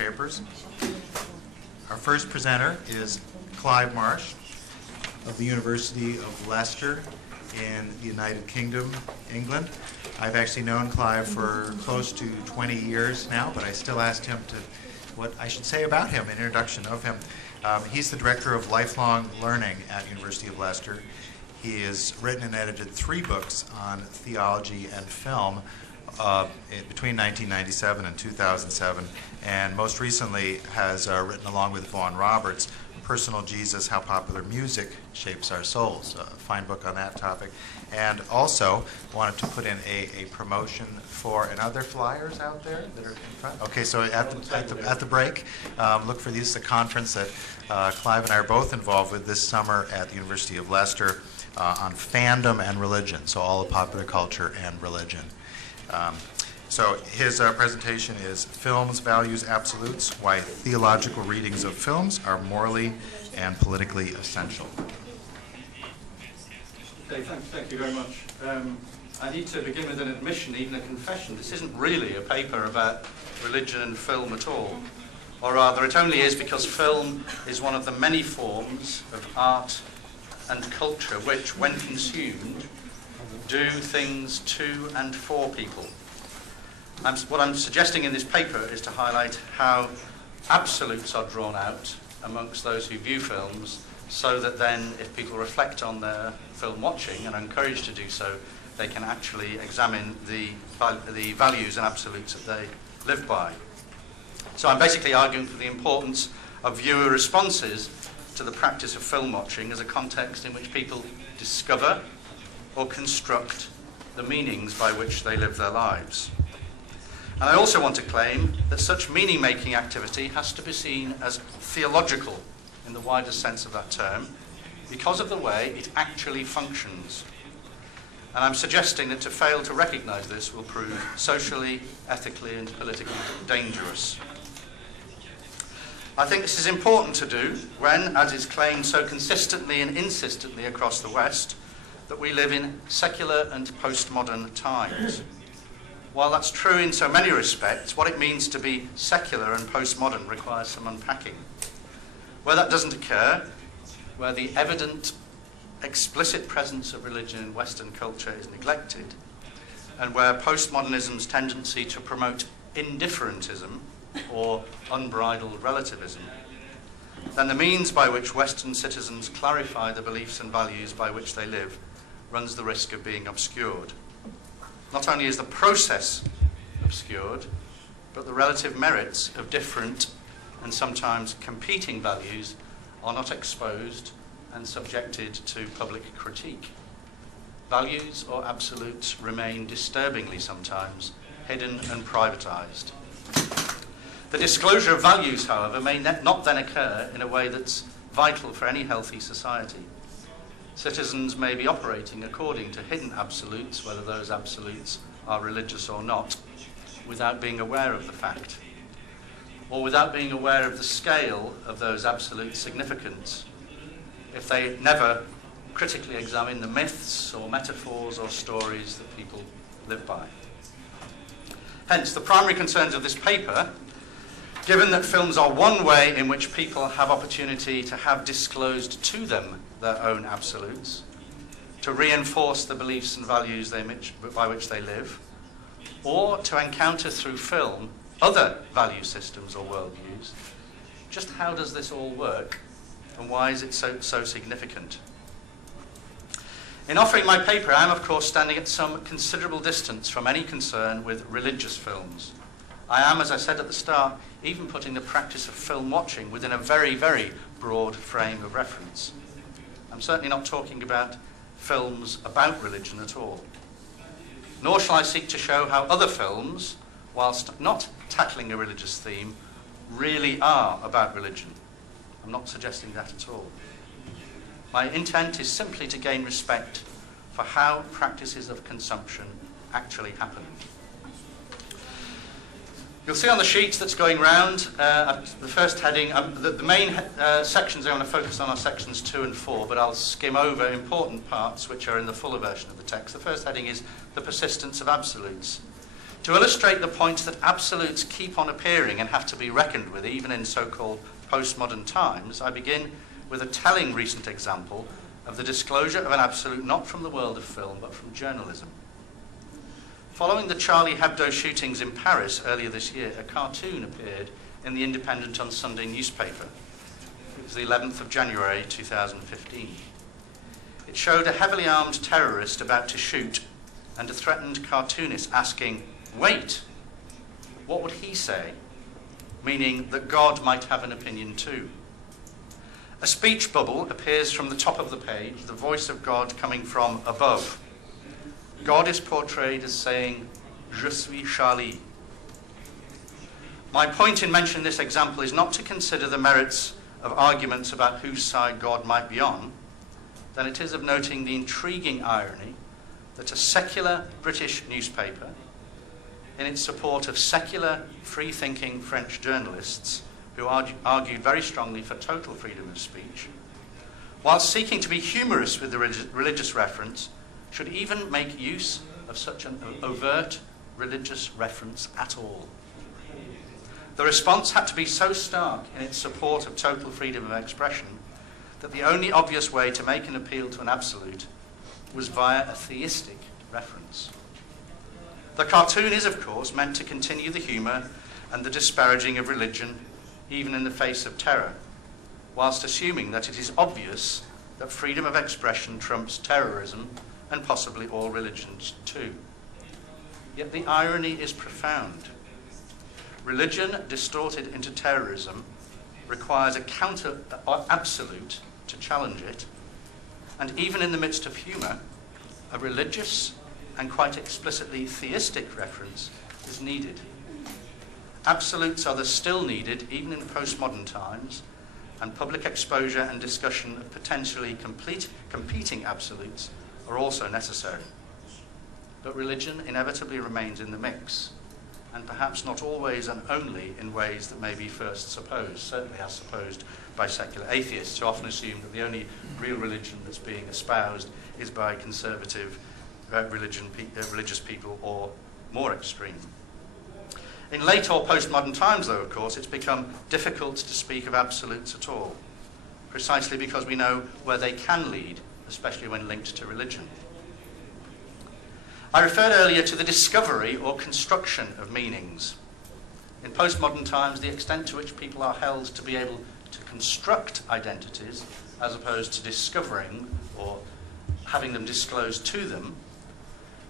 papers. Our first presenter is Clive Marsh of the University of Leicester in the United Kingdom, England. I've actually known Clive for close to 20 years now, but I still asked him what I should say about him, an introduction of him. He's the Director of Lifelong Learning at University of Leicester. He has written and edited 3 books on theology and film between 1997 and 2007, and most recently has written, along with Vaughan Roberts, Personal Jesus, How Popular Music Shapes Our Souls, a fine book on that topic. And also wanted to put in a promotion for, and are there flyers out there that are in front? Okay, so at the break, look for these. The conference that Clive and I are both involved with this summer at the University of Leicester on fandom and religion, so all of popular culture and religion. So his presentation is Films, Values, Absolutes, Why Theological Readings of Films Are Morally and Politically Essential. Okay, thank you very much. I need to begin with an admission, even a confession. This isn't really a paper about religion and film at all. Or rather, it only is because film is one of the many forms of art and culture which, when consumed, do things to and for people. What I'm suggesting in this paper is to highlight how absolutes are drawn out amongst those who view films, so that then, if people reflect on their film watching and are encouraged to do so, they can actually examine the values and absolutes that they live by. So I'm basically arguing for the importance of viewer responses to the practice of film watching as a context in which people discover or construct the meanings by which they live their lives. And I also want to claim that such meaning-making activity has to be seen as theological in the wider sense of that term, because of the way it actually functions. And I'm suggesting that to fail to recognise this will prove socially, ethically, and politically dangerous. I think this is important to do when, as is claimed so consistently and insistently across the West, that we live in secular and postmodern times. While that's true in so many respects, what it means to be secular and postmodern requires some unpacking. Where that doesn't occur, where the evident, explicit presence of religion in Western culture is neglected, and where postmodernism's tendency to promote indifferentism or unbridled relativism, then the means by which Western citizens clarify the beliefs and values by which they live runs the risk of being obscured. Not only is the process obscured, but the relative merits of different and sometimes competing values are not exposed and subjected to public critique. Values or absolutes remain disturbingly sometimes hidden and privatized. The disclosure of values, however, may not then occur in a way that's vital for any healthy society. Citizens may be operating according to hidden absolutes, whether those absolutes are religious or not, without being aware of the fact, or without being aware of the scale of those absolute significance, if they never critically examine the myths or metaphors or stories that people live by. Hence, the primary concerns of this paper, given that films are one way in which people have opportunity to have disclosed to them their own absolutes, to reinforce the beliefs and values by which they live, or to encounter through film other value systems or worldviews, just how does this all work, and why is it so significant? In offering my paper, I am of course standing at some considerable distance from any concern with religious films. I am, as I said at the start, even putting the practice of film watching within a very, very broad frame of reference. I'm certainly not talking about films about religion at all. Nor shall I seek to show how other films, whilst not tackling a religious theme, really are about religion. I'm not suggesting that at all. My intent is simply to gain respect for how practices of consumption actually happen. You'll see on the sheet that's going round, the first heading, the main sections I want to focus on are sections 2 and 4, but I'll skim over important parts which are in the fuller version of the text. The first heading is the persistence of absolutes. To illustrate the point that absolutes keep on appearing and have to be reckoned with, even in so-called postmodern times, I begin with a telling recent example of the disclosure of an absolute not from the world of film, but from journalism. Following the Charlie Hebdo shootings in Paris earlier this year, a cartoon appeared in the Independent on Sunday newspaper. It was the 11th of January 2015. It showed a heavily armed terrorist about to shoot and a threatened cartoonist asking, "Wait, what would he say?" Meaning that God might have an opinion too. A speech bubble appears from the top of the page, the voice of God coming from above. God is portrayed as saying, "Je suis Charlie." My point in mentioning this example is not to consider the merits of arguments about whose side God might be on, than it is of noting the intriguing irony that a secular British newspaper, in its support of secular, free-thinking French journalists who argued very strongly for total freedom of speech, whilst seeking to be humorous with the religious reference, should even make use of such an overt religious reference at all. The response had to be so stark in its support of total freedom of expression that the only obvious way to make an appeal to an absolute was via a theistic reference. The cartoon is, of course, meant to continue the humour and the disparaging of religion, even in the face of terror, whilst assuming that it is obvious that freedom of expression trumps terrorism and possibly all religions too. Yet the irony is profound. Religion distorted into terrorism requires a counter or absolute to challenge it, and even in the midst of humour, a religious and quite explicitly theistic reference is needed. Absolutes are thus still needed even in postmodern times, and public exposure and discussion of potentially competing absolutes are also necessary. But religion inevitably remains in the mix, and perhaps not always and only in ways that may be first supposed, certainly as supposed by secular atheists, who often assume that the only real religion that's being espoused is by conservative religious people, or more extreme. In late or postmodern times, though, of course, it's become difficult to speak of absolutes at all, precisely because we know where they can lead, especially when linked to religion. I referred earlier to the discovery or construction of meanings. In postmodern times, the extent to which people are held to be able to construct identities, as opposed to discovering or having them disclosed to them,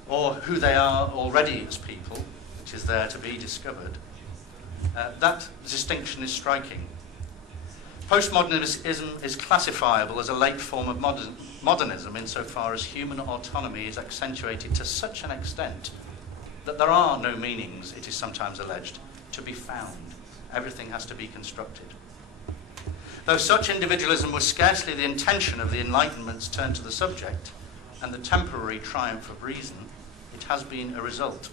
or who they are already as people, which is there to be discovered, that distinction is striking. Postmodernism is classifiable as a late form of modernism insofar as human autonomy is accentuated to such an extent that there are no meanings, it is sometimes alleged, to be found. Everything has to be constructed. Though such individualism was scarcely the intention of the Enlightenment's turn to the subject and the temporary triumph of reason, it has been a result.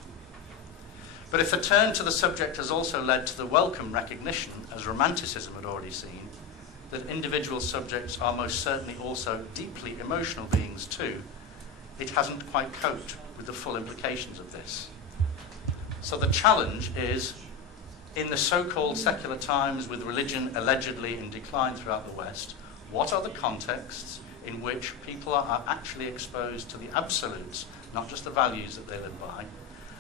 But if the turn to the subject has also led to the welcome recognition, as Romanticism had already seen, that individual subjects are most certainly also deeply emotional beings too, it hasn't quite coped with the full implications of this. So the challenge is, in the so-called secular times with religion allegedly in decline throughout the West, what are the contexts in which people are actually exposed to the absolutes, not just the values that they live by,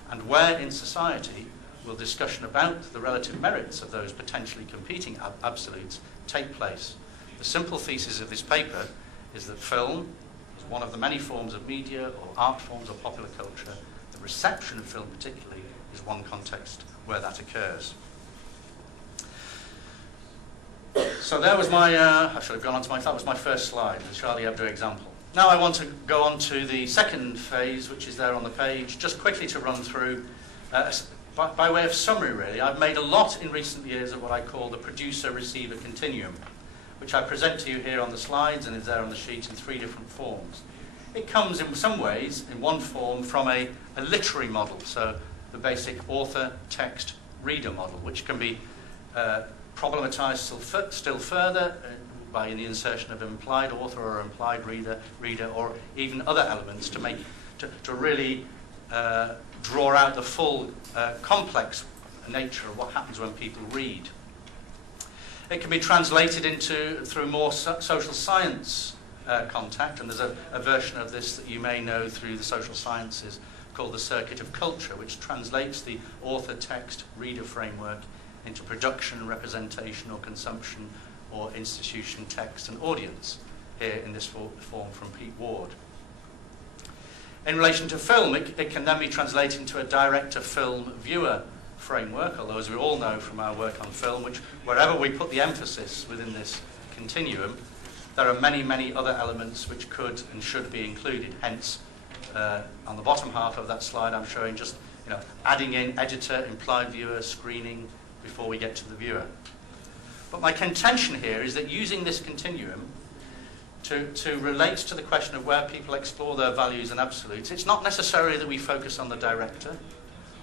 and where in society will discussion about the relative merits of those potentially competing absolutes take place? The simple thesis of this paper is that film is one of the many forms of media or art forms or popular culture. The reception of film particularly is one context where that occurs. So there was my, I should have gone on to that was my first slide, the Charlie Hebdo example. Now I want to go on to the second phase, which is there on the page, just quickly to run through, by way of summary really. I've made a lot in recent years of what I call the producer-receiver continuum, which I present to you here on the slides and is there on the sheet in three different forms. It comes in some ways, in one form, from a literary model, so the basic author-text-reader model, which can be problematized still further by the insertion of implied author or implied reader, or even other elements to really draw out the full complex nature of what happens when people read. It can be translated through more social science contact, and there's a version of this that you may know through the social sciences called the circuit of culture, which translates the author-text-reader framework into production, representation, or consumption, or institution, text, and audience, here in this form from Pete Ward. In relation to film, it can then be translated into a director-film-viewer framework, although as we all know from our work on film, which wherever we put the emphasis within this continuum, there are many, many other elements which could and should be included. Hence, on the bottom half of that slide, I'm showing just adding in editor, implied viewer, screening before we get to the viewer. But my contention here is that using this continuum to relate to the question of where people explore their values and absolutes, it's not necessarily that we focus on the director,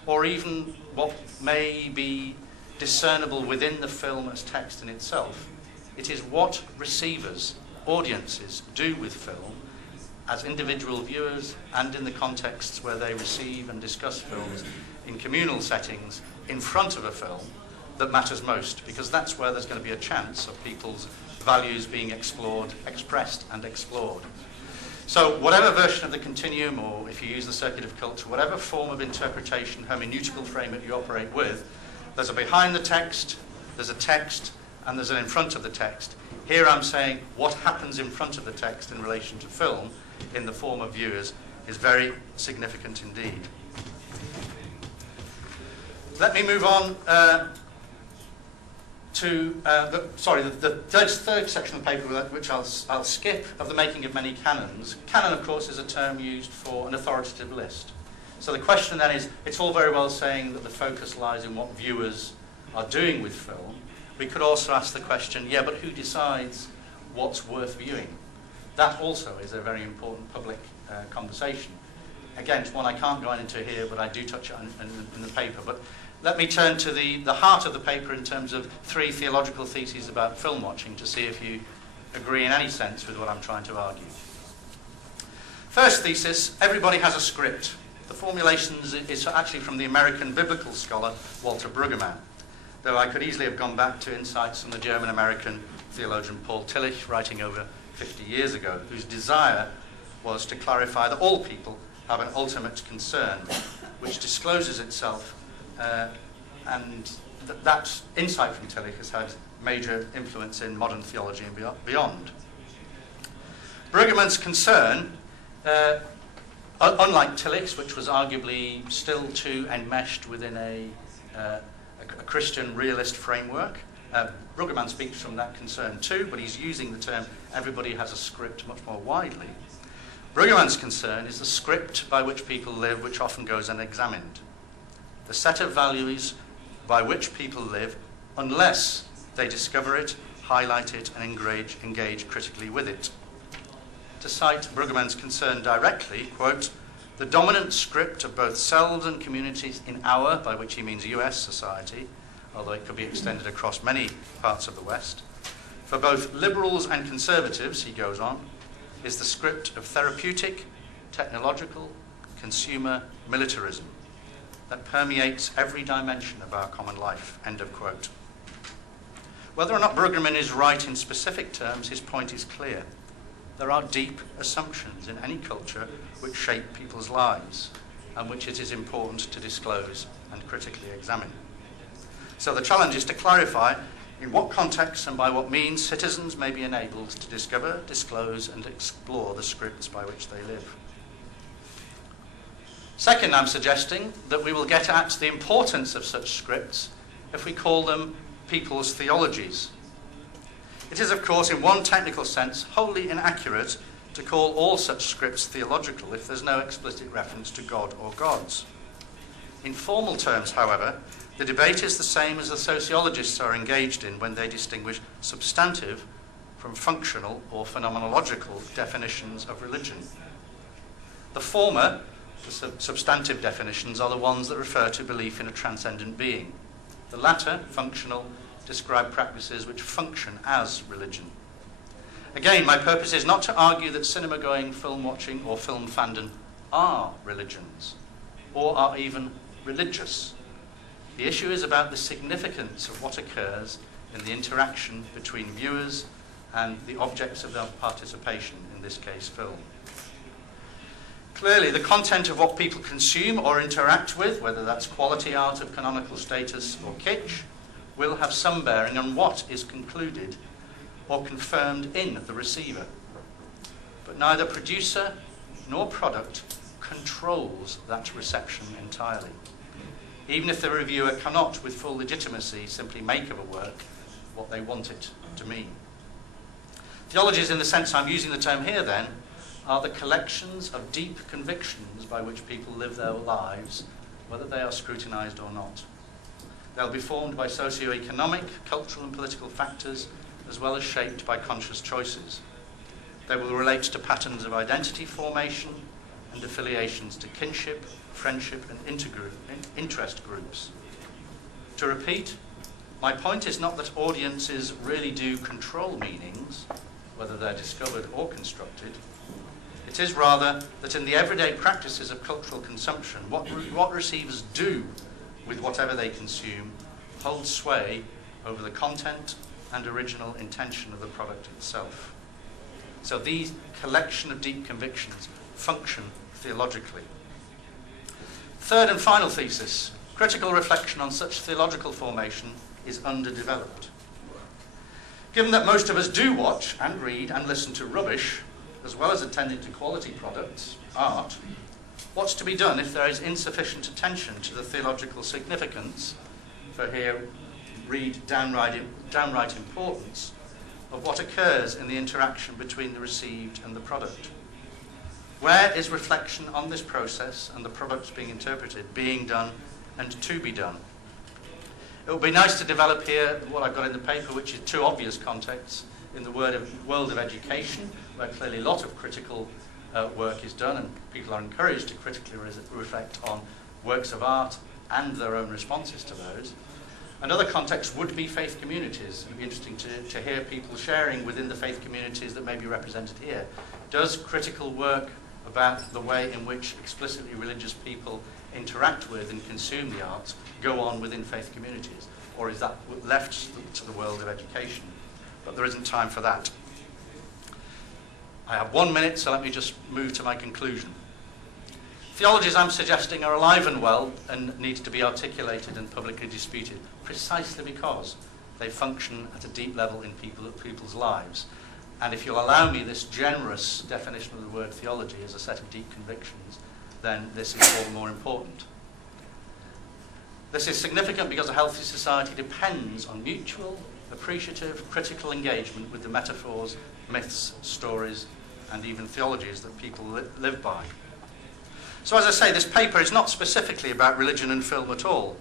or even what may be discernible within the film as text in itself. It is what receivers, audiences, do with film as individual viewers and in the contexts where they receive and discuss films in communal settings in front of a film that matters most, because that's where there's going to be a chance of people's values being explored, expressed and explored. So whatever version of the continuum, or if you use the circuit of culture, whatever form of interpretation, hermeneutical framework you operate with, there's a behind the text, there's a text, and there's an in front of the text. Here I'm saying what happens in front of the text in relation to film in the form of viewers is very significant indeed. Let me move on to the third section of the paper, which I'll skip, of the making of many canons. Canon, of course, is a term used for an authoritative list. So the question then is, it's all very well saying that the focus lies in what viewers are doing with film. We could also ask the question, yeah, but who decides what's worth viewing? That also is a very important public conversation. Again, it's one I can't go into here, but I do touch on in the paper. But let me turn to the heart of the paper in terms of 3 theological theses about film watching to see if you agree in any sense with what I'm trying to argue. First thesis, everybody has a script. The formulation is actually from the American biblical scholar Walter Brueggemann, though I could easily have gone back to insights from the German-American theologian Paul Tillich, writing over 50 years ago, whose desire was to clarify that all people have an ultimate concern, which discloses itself, and that insight from Tillich has had major influence in modern theology and beyond. Brueggemann's concern, unlike Tillich's, which was arguably still too enmeshed within a Christian realist framework, Brueggemann speaks from that concern too, but he's using the term everybody has a script much more widely. Brueggemann's concern is the script by which people live, which often goes unexamined. The set of values by which people live unless they discover it, highlight it, and engage critically with it. To cite Brueggemann's concern directly, quote, "The dominant script of both selves and communities in our," by which he means US society, although it could be extended across many parts of the West, "for both liberals and conservatives," he goes on, "is the script of therapeutic, technological, consumer militarism that permeates every dimension of our common life," end of quote. Whether or not Brueggemann is right in specific terms, his point is clear. There are deep assumptions in any culture which shape people's lives, and which it is important to disclose and critically examine. So the challenge is to clarify in what context and by what means citizens may be enabled to discover, disclose, and explore the scripts by which they live. Second, I'm suggesting that we will get at the importance of such scripts if we call them people's theologies. It is, of course, in one technical sense, wholly inaccurate to call all such scripts theological if there's no explicit reference to God or gods. In formal terms, however, the debate is the same as the sociologists are engaged in when they distinguish substantive from functional or phenomenological definitions of religion. The former, the substantive definitions, are the ones that refer to belief in a transcendent being. The latter, functional, describe practices which function as religion. Again, my purpose is not to argue that cinema-going, film-watching, or film fandom are religions. or are even religious. The issue is about the significance of what occurs in the interaction between viewers and the objects of their participation, in this case film. Clearly, the content of what people consume or interact with, whether that's quality art of canonical status or kitsch, will have some bearing on what is concluded or confirmed in the receiver. But neither producer nor product controls that reception entirely, even if the reviewer cannot, with full legitimacy, simply make of a work what they want it to mean. Theologies, in the sense I'm using the term here then, are the collections of deep convictions by which people live their lives, whether they are scrutinised or not. They'll be formed by socio-economic, cultural and political factors, as well as shaped by conscious choices. They will relate to patterns of identity formation and affiliations to kinship, friendship and interest groups. To repeat, my point is not that audiences really do control meanings, whether they're discovered or constructed. It is rather that in the everyday practices of cultural consumption, what receivers do with whatever they consume holds sway over the content and original intention of the product itself. So these collection of deep convictions function theologically. Third and final thesis, critical reflection on such theological formation is underdeveloped. Given that most of us do watch and read and listen to rubbish, as well as attending to quality products, art, what's to be done if there is insufficient attention to the theological significance, for here read downright importance, of what occurs in the interaction between the received and the product? Where is reflection on this process and the products being interpreted, being done and to be done? It would be nice to develop here what I've got in the paper, which is two obvious contexts in the world of education, where clearly a lot of critical work is done and people are encouraged to critically reflect on works of art and their own responses to those. Another context would be faith communities. It would be interesting to hear people sharing within the faith communities that may be represented here. Does critical work about the way in which explicitly religious people interact with and consume the arts go on within faith communities? Or is that left to the world of education? But there isn't time for that. I have 1 minute, so let me just move to my conclusion. Theologies I'm suggesting are alive and well and need to be articulated and publicly disputed precisely because they function at a deep level in people's lives. And if you'll allow me this generous definition of the word theology as a set of deep convictions, then this is all the more important. This is significant because a healthy society depends on mutual, appreciative, critical engagement with the metaphors, myths, stories, and even theologies that people live by. So as I say, this paper is not specifically about religion and film at all,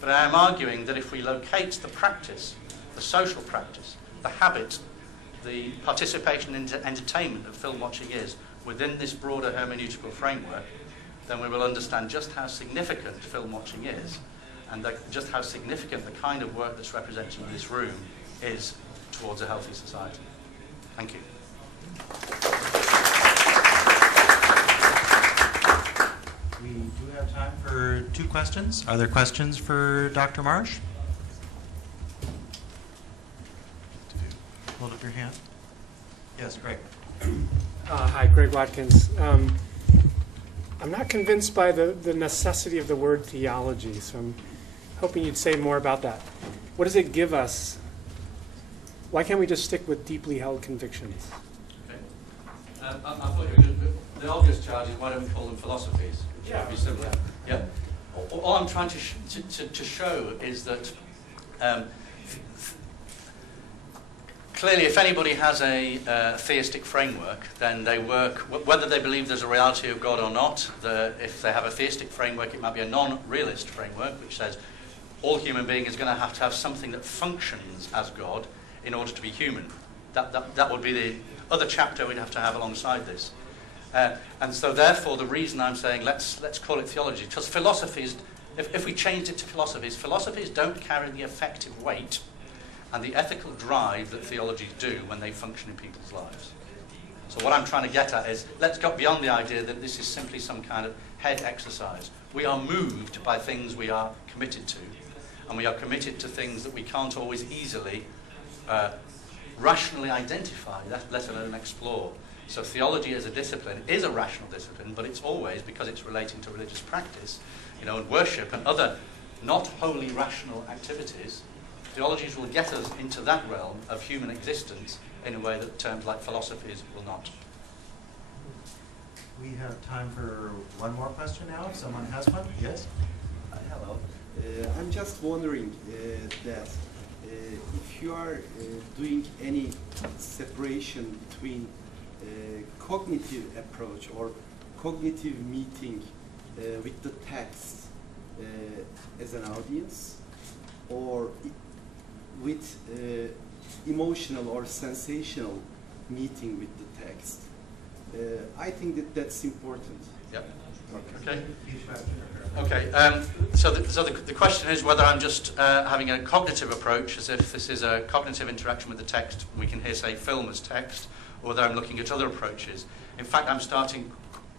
but I am arguing that if we locate the practice, the social practice, the habit, the participation in entertainment that film watching is within this broader hermeneutical framework, then we will understand just how significant film watching is and just how significant the kind of work that's represented in this room is towards a healthy society. Thank you. We do have time for 2 questions. Are there questions for Dr. Marsh? Hold up your hand. Yes, Greg. Hi, Greg Watkins. I'm not convinced by the necessity of the word theology, so I'm hoping you'd say more about that. What does it give us? Why can't we just stick with deeply held convictions? Okay. I thought you were going to, the obvious charge is why don't we call them philosophies? Which would be similar. Yeah. All I'm trying to show is that clearly, if anybody has a theistic framework, then they work, whether they believe there's a reality of God or not, if they have a theistic framework, it might be a non-realist framework, which says all human being is going to have something that functions as God in order to be human. That would be the other chapter we'd have to have alongside this. And so therefore, the reason I'm saying let's call it theology, because philosophies, if we changed it to philosophies don't carry the effective weight and the ethical drive that theologies do when they function in people's lives. So what I'm trying to get at is, let's go beyond the idea that this is simply some kind of head exercise. We are moved by things we are committed to, and we are committed to things that we can't always easily rationally identify, let alone explore. So theology as a discipline is a rational discipline, but it's always, because it's relating to religious practice, and worship and other not wholly rational activities, theologies will get us into that realm of human existence in a way that terms like philosophies will not. We have time for one more question now, if someone has one. Yes? Hello. I'm just wondering that if you are doing any separation between cognitive approach or cognitive meeting with the text as an audience, or with emotional or sensational meeting with the text. I think that that's important. Yep. Okay. So the question is whether I'm just having a cognitive approach, as if this is a cognitive interaction with the text. We can here say film as text, or whether I'm looking at other approaches. In fact, I'm starting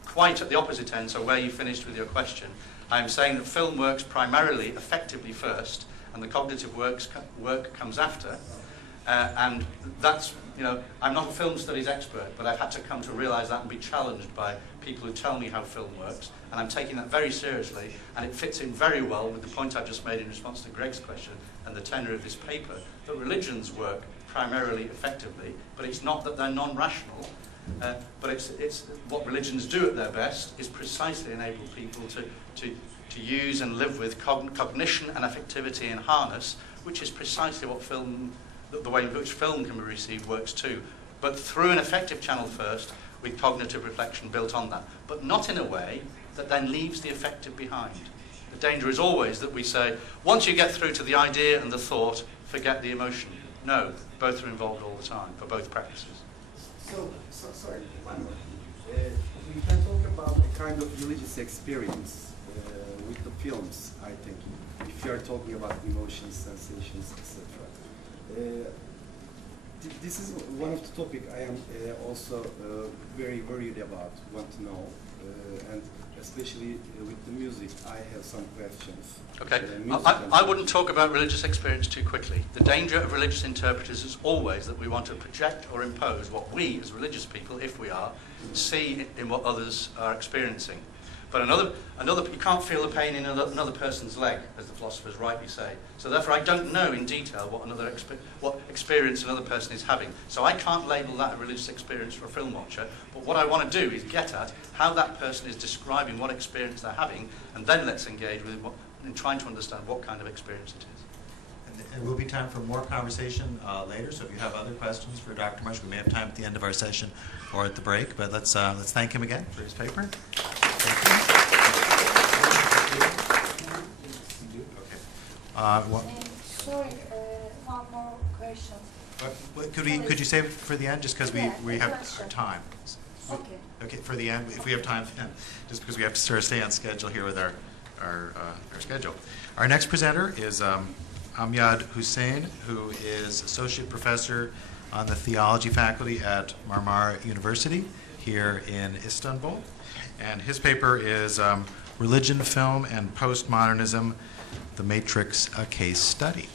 quite at the opposite end, so where you finished with your question. I'm saying that film works primarily, effectively first, and the cognitive work comes after. And that's, I'm not a film studies expert, but I've had to come to realize that and be challenged by people who tell me how film works. And I'm taking that very seriously, and it fits in very well with the point I've just made in response to Greg's question and the tenor of this paper, that religions work primarily effectively, but it's not that they're non-rational, but it's what religions do at their best is precisely enable people to use and live with cognition and affectivity in harness, which is precisely what film, the way in which film can be received works too, but through an effective channel first, with cognitive reflection built on that, but not in a way that then leaves the affective behind. The danger is always that we say, once you get through to the idea and the thought, forget the emotion. No, both are involved all the time, for both practices. Sorry, one more. We can talk about a kind of religious experience with the films, I think, if you are talking about emotions, sensations, etc. This is one of the topics I am also very worried about, want to know, and especially with the music, I have some questions. Okay, I wouldn't talk about religious experience too quickly. The danger of religious interpreters is always that we want to project or impose what we, as religious people, if we are, see in what others are experiencing. But you can't feel the pain in another person's leg, as the philosophers rightly say. So therefore, I don't know in detail what experience another person is having. So I can't label that a religious experience for a film watcher. But what I want to do is get at how that person is describing what experience they're having, and then let's engage with in trying to understand what kind of experience it is. And there will be time for more conversation later. So if you have other questions for Dr. Marsh, we may have time at the end of our session or at the break. But let's thank him again for his paper. Sorry, one more question. Could you save it for the end, just because we have our time? Okay. Okay, for the end, if we have time, just because we have to sort of stay on schedule here with our schedule. Our next presenter is Amjad Hussain, who is Associate Professor on the Theology faculty at Marmara University here in Istanbul. And his paper is Religion, Film, and Post-Modernism, The Matrix, a Case Study.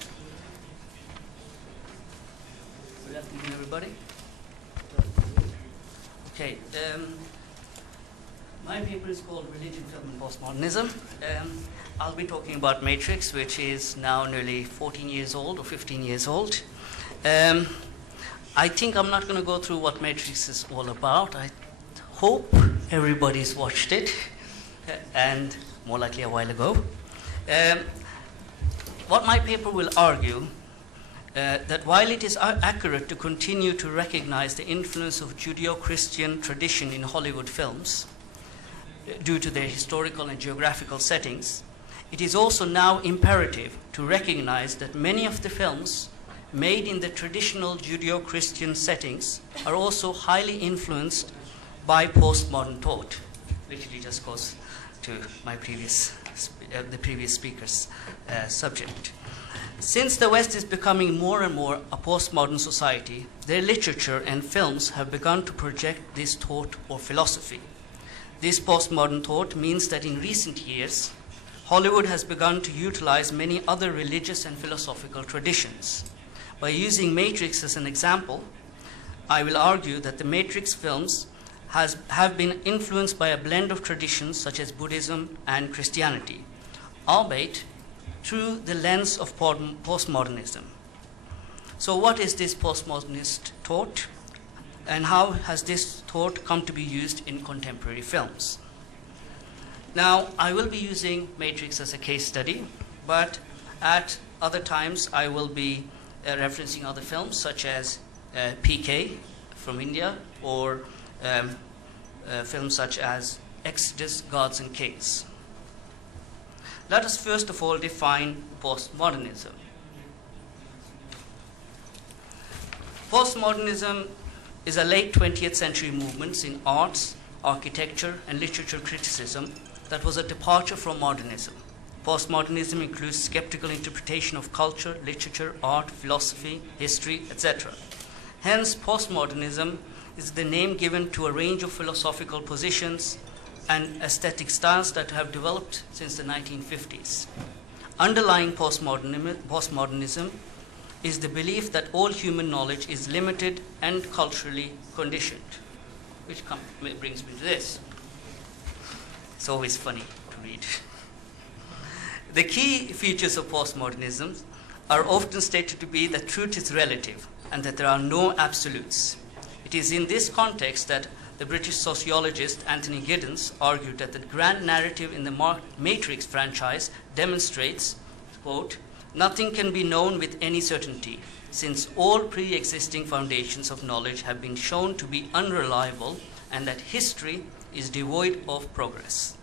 Good afternoon, everybody. Okay, my paper is called Religion, Film, and Postmodernism. I'll be talking about Matrix, which is now nearly 14 years old or 15 years old. I think I'm not going to go through what Matrix is all about. I hope everybody's watched it, and more likely a while ago. What my paper will argue, that while it is accurate to continue to recognize the influence of Judeo-Christian tradition in Hollywood films, due to their historical and geographical settings, it is also now imperative to recognize that many of the films made in the traditional Judeo-Christian settings are also highly influenced by postmodern thought. Literally just goes to my the previous speaker's subject. Since the West is becoming more and more a postmodern society, their literature and films have begun to project this thought or philosophy. This postmodern thought means that in recent years, Hollywood has begun to utilize many other religious and philosophical traditions. By using Matrix as an example, I will argue that the Matrix films have been influenced by a blend of traditions such as Buddhism and Christianity, albeit through the lens of postmodernism. So what is this postmodernist thought, and how has this thought come to be used in contemporary films? Now, I will be using Matrix as a case study, but at other times I will be referencing other films such as PK from India, or films such as Exodus, Gods and Kings. Let us first of all define postmodernism. Postmodernism is a late 20th century movement in arts, architecture and literature criticism that was a departure from modernism. Postmodernism includes skeptical interpretation of culture, literature, art, philosophy, history, etc. Hence, postmodernism is the name given to a range of philosophical positions and aesthetic styles that have developed since the 1950s. Underlying postmodernism is the belief that all human knowledge is limited and culturally conditioned, which brings me to this. It's always funny to read. The key features of postmodernism are often stated to be that truth is relative and that there are no absolutes. It is in this context that the British sociologist Anthony Giddens argued that the grand narrative in the Matrix franchise demonstrates, quote, "Nothing can be known with any certainty, since all pre-existing foundations of knowledge have been shown to be unreliable, and that history is devoid of progress."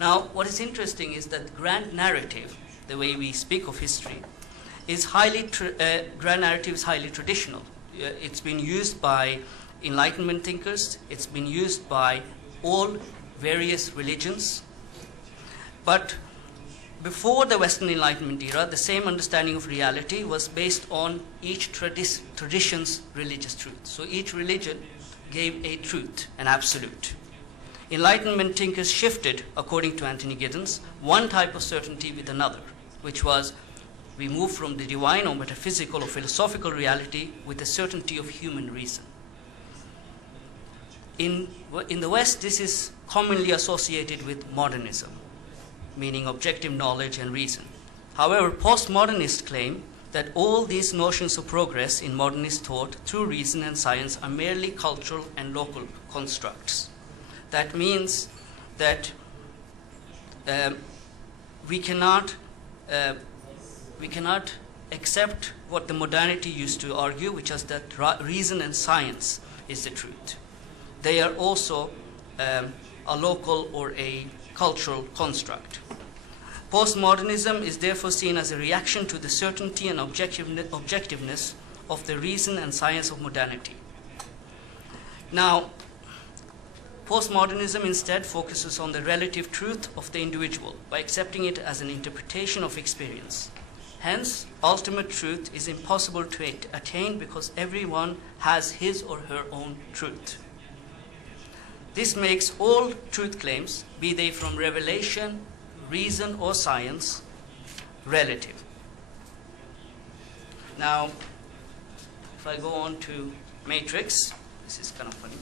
Now, what is interesting is that grand narrative, the way we speak of history, is grand narrative is highly traditional. It's been used by Enlightenment thinkers, it's been used by all various religions. But before the Western Enlightenment era, the same understanding of reality was based on each tradition's religious truth. So each religion gave a truth, an absolute. Enlightenment thinkers shifted, according to Anthony Giddens, one type of certainty with another, which was we move from the divine or metaphysical or philosophical reality with the certainty of human reason. In the West, this is commonly associated with modernism, meaning objective knowledge and reason. However, postmodernists claim that all these notions of progress in modernist thought through reason and science are merely cultural and local constructs. That means that we cannot accept what the modernity used to argue, which is that reason and science is the truth. They are also a local or a cultural construct. Postmodernism is therefore seen as a reaction to the certainty and objectiveness of the reason and science of modernity. Now, postmodernism instead focuses on the relative truth of the individual by accepting it as an interpretation of experience. Hence, ultimate truth is impossible to attain because everyone has his or her own truth. This makes all truth claims, be they from revelation, reason, or science, relative. Now, if I go on to Matrix, this is kind of funny.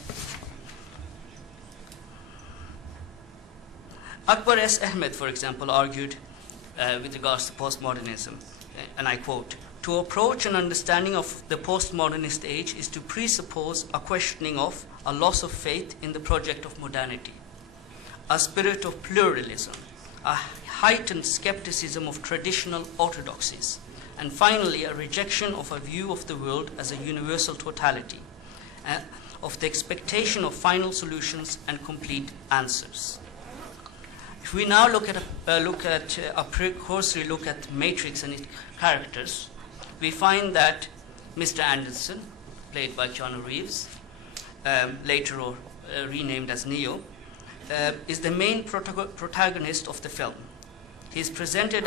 Akbar S. Ahmed, for example, argued with regards to postmodernism, and I quote, "To approach an understanding of the postmodernist age is to presuppose a questioning of, a loss of faith in the project of modernity, a spirit of pluralism, a heightened skepticism of traditional orthodoxies, and finally a rejection of a view of the world as a universal totality, and of the expectation of final solutions and complete answers." If we now look at a cursory look at Matrix and its characters, we find that Mr. Anderson, played by Keanu Reeves, later renamed as Neo, is the main protagonist of the film. He is presented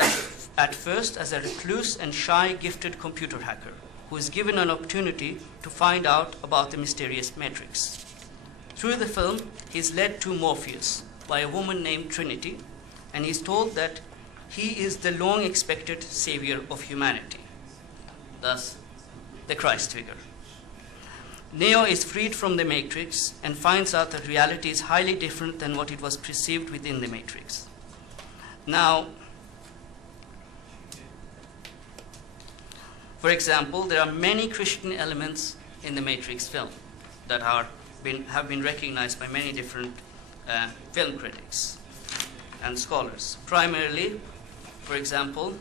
at first as a recluse and shy gifted computer hacker who is given an opportunity to find out about the mysterious matrix. Through the film, he is led to Morpheus by a woman named Trinity, and he is told that he is the long-expected savior of humanity, thus the Christ figure. Neo is freed from the matrix and finds out that reality is highly different than what it was perceived within the matrix. Now, for example, there are many Christian elements in the Matrix film that have been recognized by many different film critics and scholars. Primarily, for example,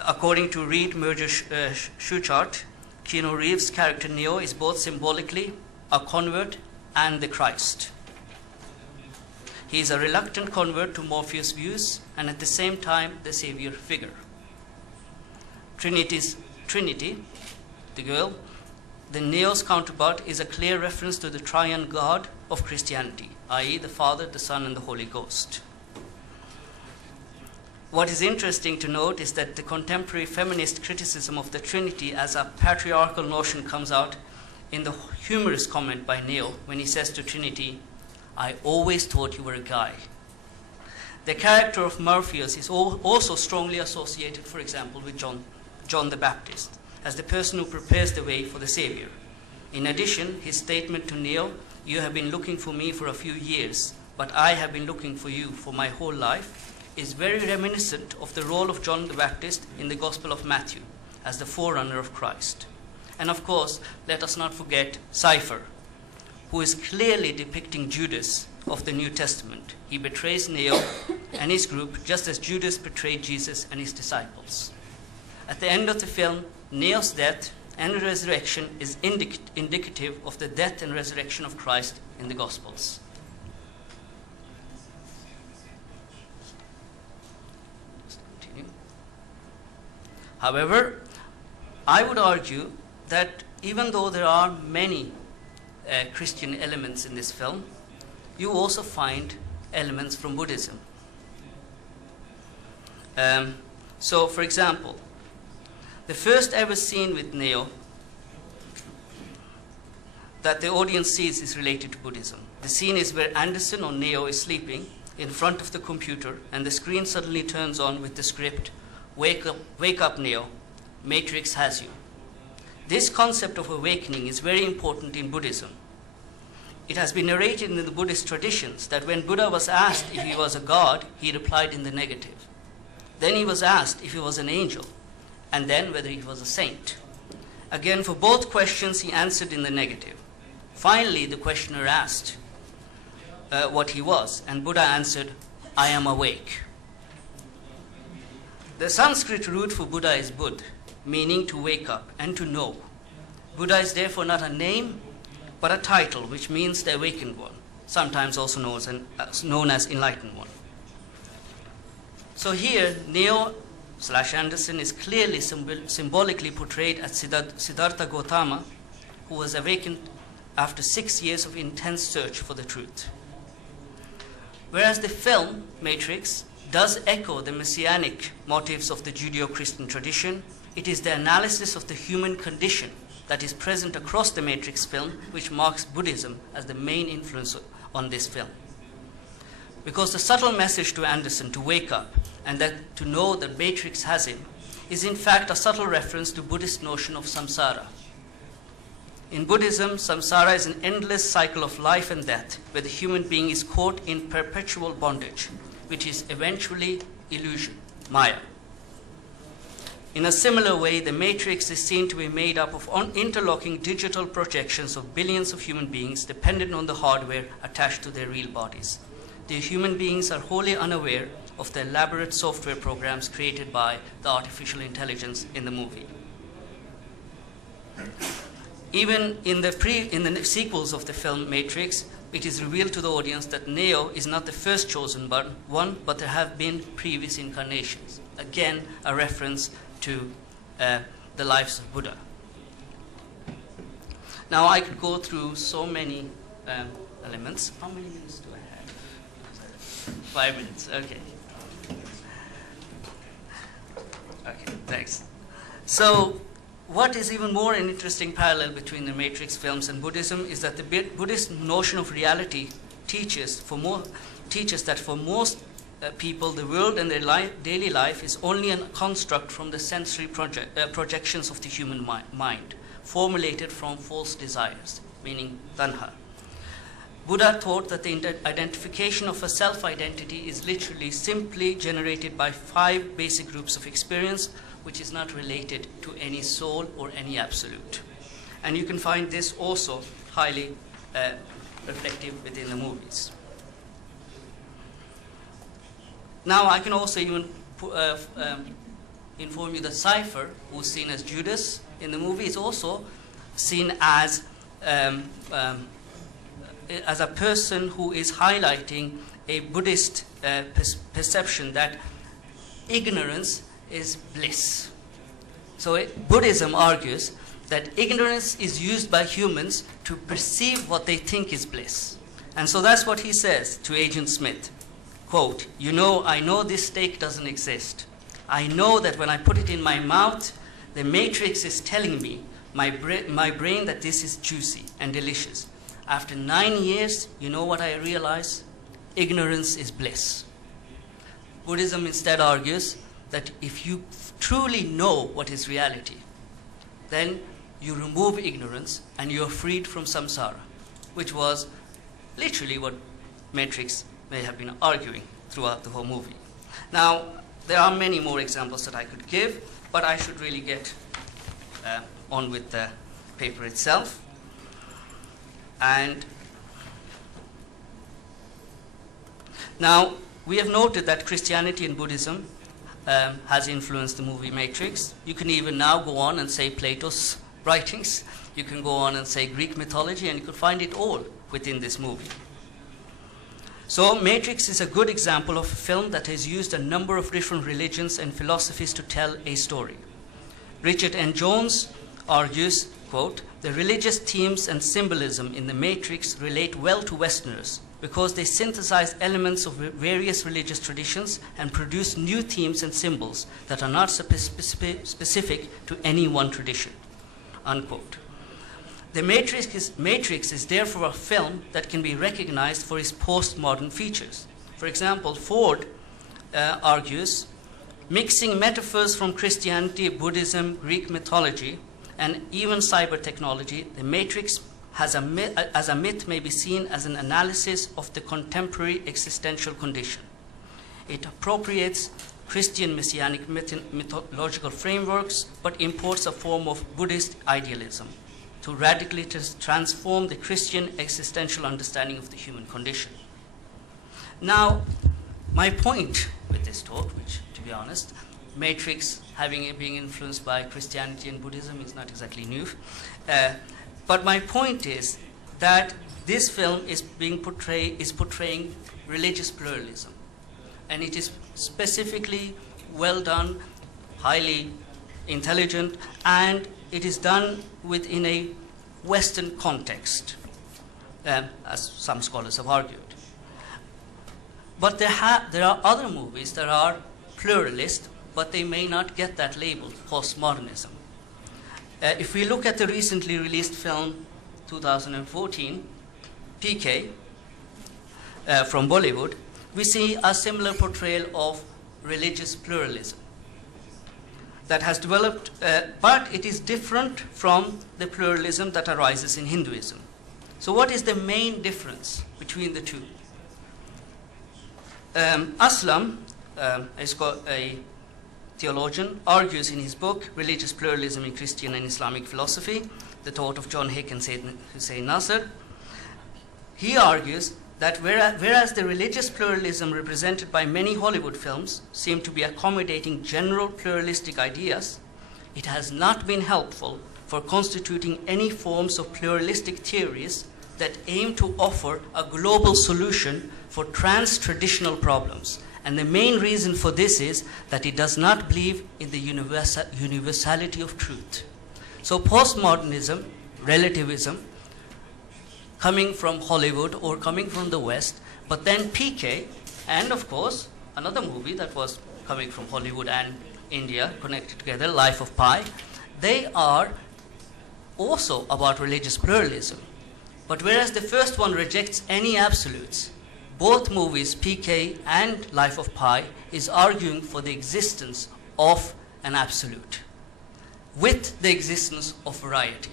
according to Reed Merger Schuchart, Keanu Reeves' character Neo is both symbolically a convert and the Christ. He is a reluctant convert to Morpheus' views and at the same time the savior figure. Trinity, the girl, the Neo's counterpart, is a clear reference to the triune God of Christianity, i.e. the Father, the Son, and the Holy Ghost. What is interesting to note is that the contemporary feminist criticism of the Trinity as a patriarchal notion comes out in the humorous comment by Neo when he says to Trinity, "I always thought you were a guy." The character of Morpheus is also strongly associated, for example, with John the Baptist, as the person who prepares the way for the Savior. In addition, his statement to Neo, "You have been looking for me for a few years, but I have been looking for you for my whole life," is very reminiscent of the role of John the Baptist in the Gospel of Matthew as the forerunner of Christ. And of course, let us not forget Cypher, who is clearly depicting Judas of the New Testament. He betrays Neo and his group just as Judas betrayed Jesus and his disciples. At the end of the film, Neo's death and resurrection is indicative of the death and resurrection of Christ in the Gospels. However, I would argue that even though there are many Christian elements in this film, you also find elements from Buddhism. So, for example, the first ever scene with Neo that the audience sees is related to Buddhism. The scene is where Anderson or Neo is sleeping in front of the computer and the screen suddenly turns on with the script, wake up Neo, Matrix has you." This concept of awakening is very important in Buddhism. It has been narrated in the Buddhist traditions that when Buddha was asked if he was a god, he replied in the negative. Then he was asked if he was an angel, and then whether he was a saint. Again, for both questions, he answered in the negative. Finally, the questioner asked what he was, and Buddha answered, "I am awake." The Sanskrit root for Buddha is Bud, meaning to wake up and to know. Buddha is therefore not a name, but a title, which means the awakened one, sometimes also known as enlightened one. So here, Neo/Anderson is clearly symbolically portrayed as Siddhartha Gautama, who was awakened after 6 years of intense search for the truth. Whereas the film, Matrix, does echo the messianic motifs of the Judeo-Christian tradition, it is the analysis of the human condition that is present across the Matrix film which marks Buddhism as the main influence on this film. Because the subtle message to Anderson to wake up and that to know that Matrix has him is in fact a subtle reference to Buddhist notion of samsara. In Buddhism, samsara is an endless cycle of life and death where the human being is caught in perpetual bondage, which is eventually illusion, maya. In a similar way, the Matrix is seen to be made up of interlocking digital projections of billions of human beings dependent on the hardware attached to their real bodies. The human beings are wholly unaware of the elaborate software programs created by the artificial intelligence in the movie. Even in the sequels of the film Matrix, it is revealed to the audience that Neo is not the first chosen one, but there have been previous incarnations. Again, a reference to the lives of Buddha. Now, I could go through so many elements. How many minutes do I have? 5 minutes, okay. Okay, thanks. So, what is even more an interesting parallel between the Matrix films and Buddhism is that the Buddhist notion of reality teaches that for most people, the world and their daily life is only a construct from the sensory projections of the human mind, formulated from false desires, meaning tanha. Buddha taught that the identification of a self-identity is literally simply generated by 5 basic groups of experience, which is not related to any soul or any absolute. And you can find this also highly reflective within the movies. Now, I can also even inform you that Cypher, who's seen as Judas in the movie, is also seen as a person who is highlighting a Buddhist perception that ignorance is bliss. So Buddhism argues that ignorance is used by humans to perceive what they think is bliss. And so that's what he says to Agent Smith. Quote, "You know, I know this steak doesn't exist. I know that when I put it in my mouth, the matrix is telling me, my brain, that this is juicy and delicious. After 9 years, you know what I realize? Ignorance is bliss." Buddhism instead argues that if you truly know what is reality, then you remove ignorance and you are freed from samsara, which was literally what Matrix may have been arguing throughout the whole movie. Now, there are many more examples that I could give, but I should really get on with the paper itself. And now, we have noted that Christianity and Buddhism has influenced the movie Matrix. You can even now go on and say Plato's writings. You can go on and say Greek mythology, and you can find it all within this movie. So Matrix is a good example of a film that has used a number of different religions and philosophies to tell a story. Richard N. Jones argues, quote, "The religious themes and symbolism in the Matrix relate well to Westerners because they synthesize elements of various religious traditions and produce new themes and symbols that are not specific to any one tradition," unquote. The Matrix is therefore a film that can be recognized for its postmodern features. For example, Ford argues, mixing metaphors from Christianity, Buddhism, Greek mythology, and even cyber technology, the Matrix as a myth may be seen as an analysis of the contemporary existential condition. It appropriates Christian messianic mythological frameworks, but imports a form of Buddhist idealism to radically transform the Christian existential understanding of the human condition. Now, my point with this talk, which, to be honest, Matrix being influenced by Christianity and Buddhism is not exactly new, but my point is that this film is portraying religious pluralism, and it is specifically well done, highly intelligent, and it is done within a Western context, as some scholars have argued. But there are other movies that are pluralist, but they may not get that label, postmodernism. If we look at the recently released film 2014, PK, from Bollywood, we see a similar portrayal of religious pluralism that has developed, but it is different from the pluralism that arises in Hinduism. So what is the main difference between the two? Aslam, a theologian, argues in his book, Religious Pluralism in Christian and Islamic Philosophy, the thought of John Hick and Hussain Nasr. He argues that whereas the religious pluralism represented by many Hollywood films seem to be accommodating general pluralistic ideas, it has not been helpful for constituting any forms of pluralistic theories that aim to offer a global solution for trans-traditional problems. And the main reason for this is that it does not believe in the universality of truth. So postmodernism, relativism, coming from Hollywood or coming from the West, but then PK, and of course, another movie that was coming from Hollywood and India, connected together, Life of Pi, they are also about religious pluralism. But whereas the first one rejects any absolutes, both movies, PK and Life of Pi, is arguing for the existence of an absolute with the existence of variety.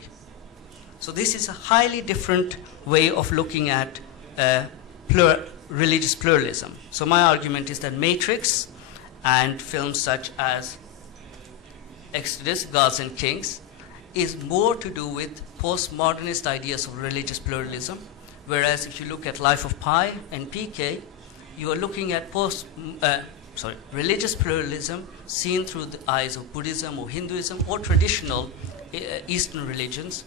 So this is a highly different way of looking at religious pluralism. So my argument is that Matrix and films such as Exodus, Gods and Kings is more to do with postmodernist ideas of religious pluralism, whereas if you look at Life of Pi and PK, you are looking at religious pluralism seen through the eyes of Buddhism or Hinduism or traditional Eastern religions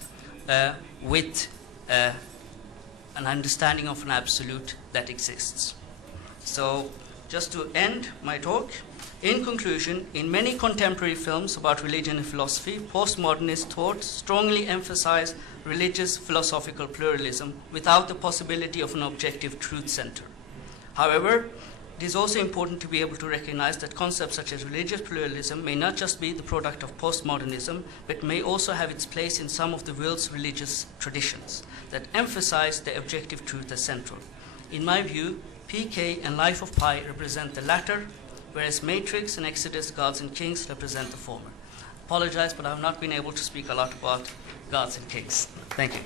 with an understanding of an absolute that exists. So just to end my talk, in conclusion, in many contemporary films about religion and philosophy, postmodernist thought strongly emphasize religious philosophical pluralism without the possibility of an objective truth center. However, it is also important to be able to recognize that concepts such as religious pluralism may not just be the product of postmodernism, but may also have its place in some of the world's religious traditions that emphasize the objective truth as central. In my view, PK and Life of Pi represent the latter, whereas Matrix and Exodus, Gods and Kings represent the former. Apologize, but I've not been able to speak a lot about Gods and Kings. Thank you.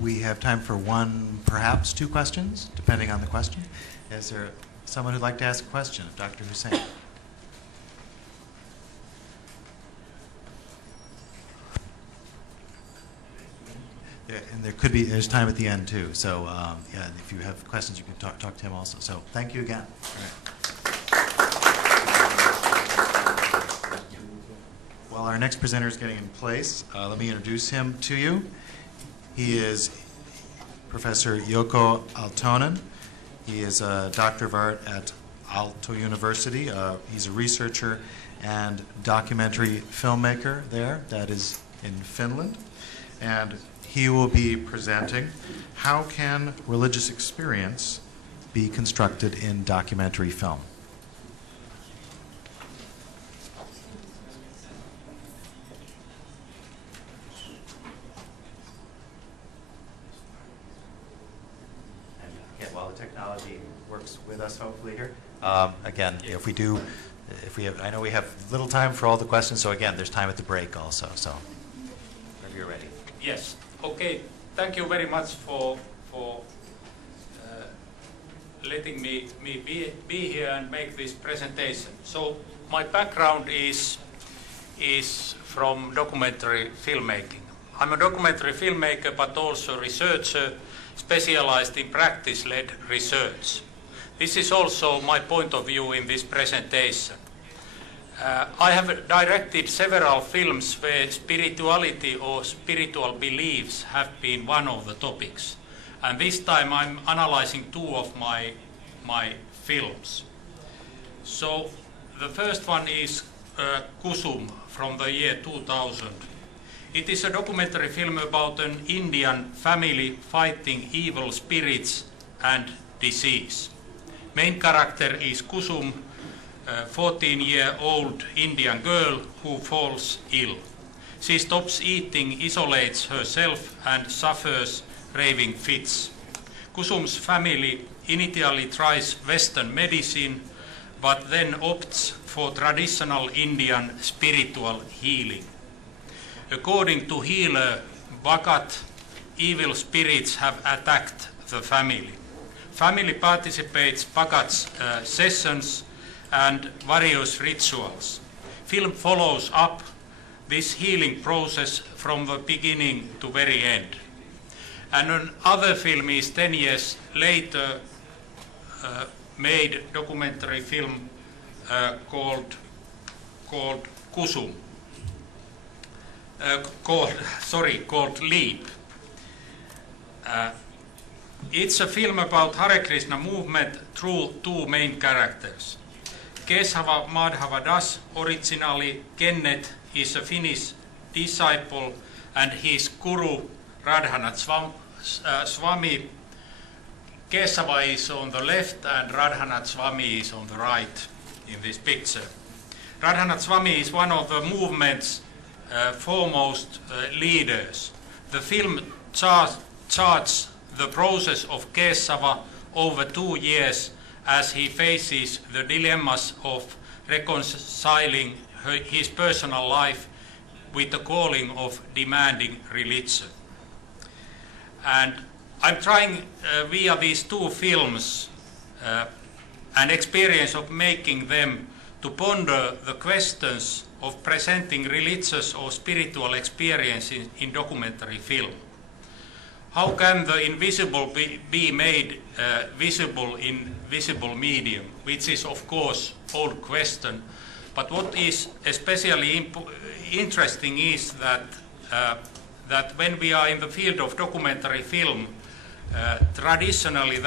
We have time for one, perhaps two questions, depending on the question. Is there someone who'd like to ask a question of Dr. Hussain? Yeah, and there's time at the end too. So yeah, if you have questions, you can talk to him also. So thank you again. While our next presenter is getting in place, let me introduce him to you. He is Professor Jouko Aaltonen. He is a Doctor of Art at Aalto University. He's a researcher and documentary filmmaker there. That is in Finland. And he will be presenting how can religious experience be constructed in documentary film. While the technology works with us, hopefully here. Again, if we have, I know we have little time for all the questions. So again, there's time at the break also. So, whenever you're ready. Yes. Okay. Thank you very much for letting me be here and make this presentation. So my background is from documentary filmmaking. I'm a documentary filmmaker, but also researcher, specialized in practice-led research. This is also my point of view in this presentation. I have directed several films where spirituality or spiritual beliefs have been one of the topics. And this time I'm analyzing two of my films. So the first one is Kusum from the year 2000. It is a documentary film about an Indian family fighting evil spirits and disease. Main character is Kusum, a 14-year-old Indian girl who falls ill. She stops eating, isolates herself, and suffers raving fits. Kusum's family initially tries Western medicine, but then opts for traditional Indian spiritual healing. According to healer Bhagat, evil spirits have attacked the family. Family participates Bhagat's sessions and various rituals. Film follows up this healing process from the beginning to very end. And another film is 10 years later made documentary film called Kusum. Called Leap. It's a film about Hare Krishna movement through two main characters. Keshava Madhava Das, originally Kenneth, is a Finnish disciple, and his guru Radhanath Swami Kesava is on the left and Radhanath-Swami is on the right in this picture. Radhanath-Swami is one of the movement's foremost leaders. The film charts the process of Kesava over 2 years as he faces the dilemmas of reconciling his personal life with the calling of demanding religion. And I'm trying via these 2 films an experience of making them to ponder the questions of presenting religious or spiritual experience in documentary film. How can the invisible be made visible in visible medium, which is of course old question, but what is especially interesting is that when we are in the field of documentary film, traditionally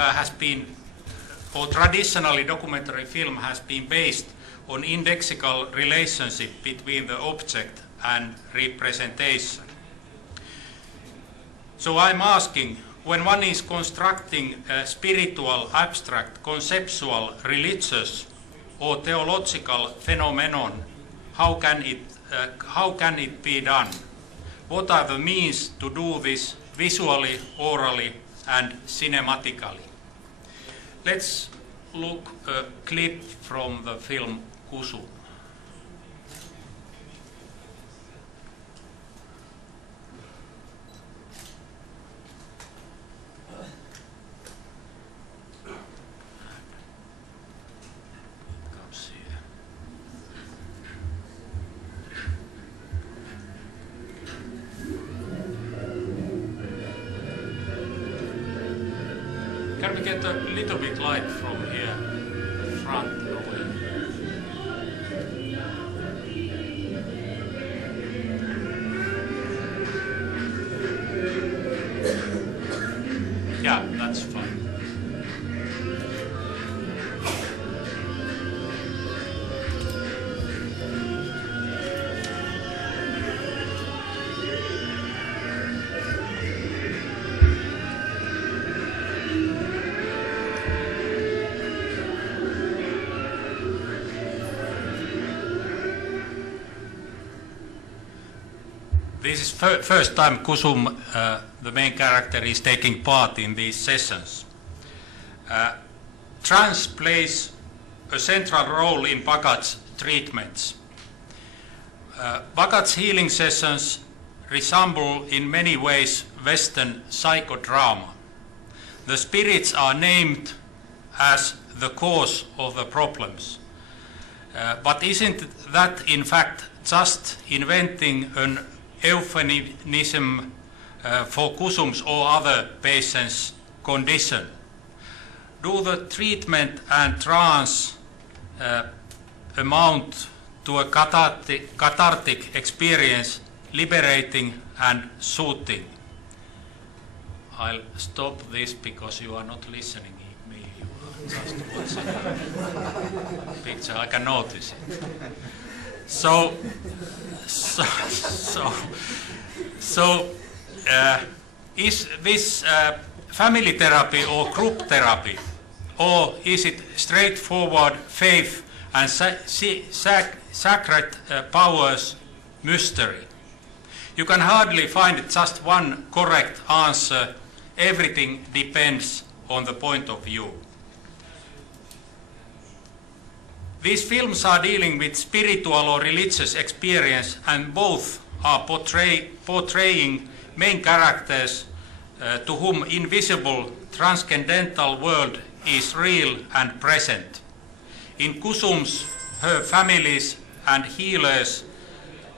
documentary film has been based on indexical relationship between the object and representation. So I'm asking, when one is constructing a spiritual, abstract, conceptual, religious or theological phenomenon, how can it be done? What are the means to do this visually, orally and cinematically? Let's look a clip from the film Kusum. Can we get a little bit light from here, front away? Yeah, that's fine. This is first time Kusum, the main character, is taking part in these sessions. Trance plays a central role in Bhagat's treatments. Bhagat's healing sessions resemble in many ways Western psychodrama. The spirits are named as the cause of the problems. But isn't that in fact just inventing an euphemism for Kusum's or other patients' condition? Do the treatment and trance amount to a cathartic experience, liberating and soothing? I'll stop this because you are not listening to me, you are just watching the picture. I can notice it. So is this family therapy or group therapy, or is it straightforward faith and sacred powers mystery? You can hardly find just one correct answer. Everything depends on the point of view. These films are dealing with spiritual or religious experience, and both are portraying main characters to whom invisible transcendental world is real and present. In Kusum's, her families and healers'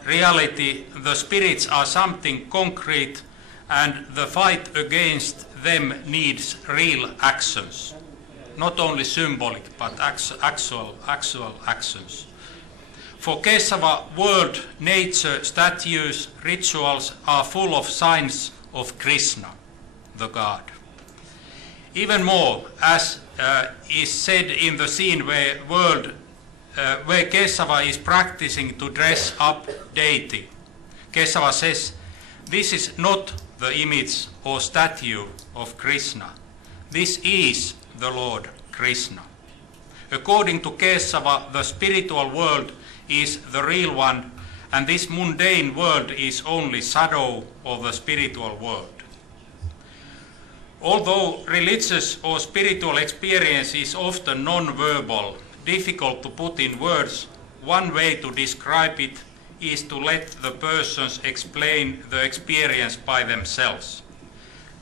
reality, the spirits are something concrete, and the fight against them needs real actions. Not only symbolic, but actual actions. For Kesava, world, nature, statues, rituals are full of signs of Krishna, the god. Even more, as is said in the scene where Kesava is practicing to dress up deity. Kesava says, "This is not the image or statue of Krishna. this is the Lord Krishna. According to Kesava, the spiritual world is the real one, and this mundane world is only shadow of the spiritual world. Although religious or spiritual experience is often non-verbal, difficult to put in words, one way to describe it is to let the persons explain the experience by themselves.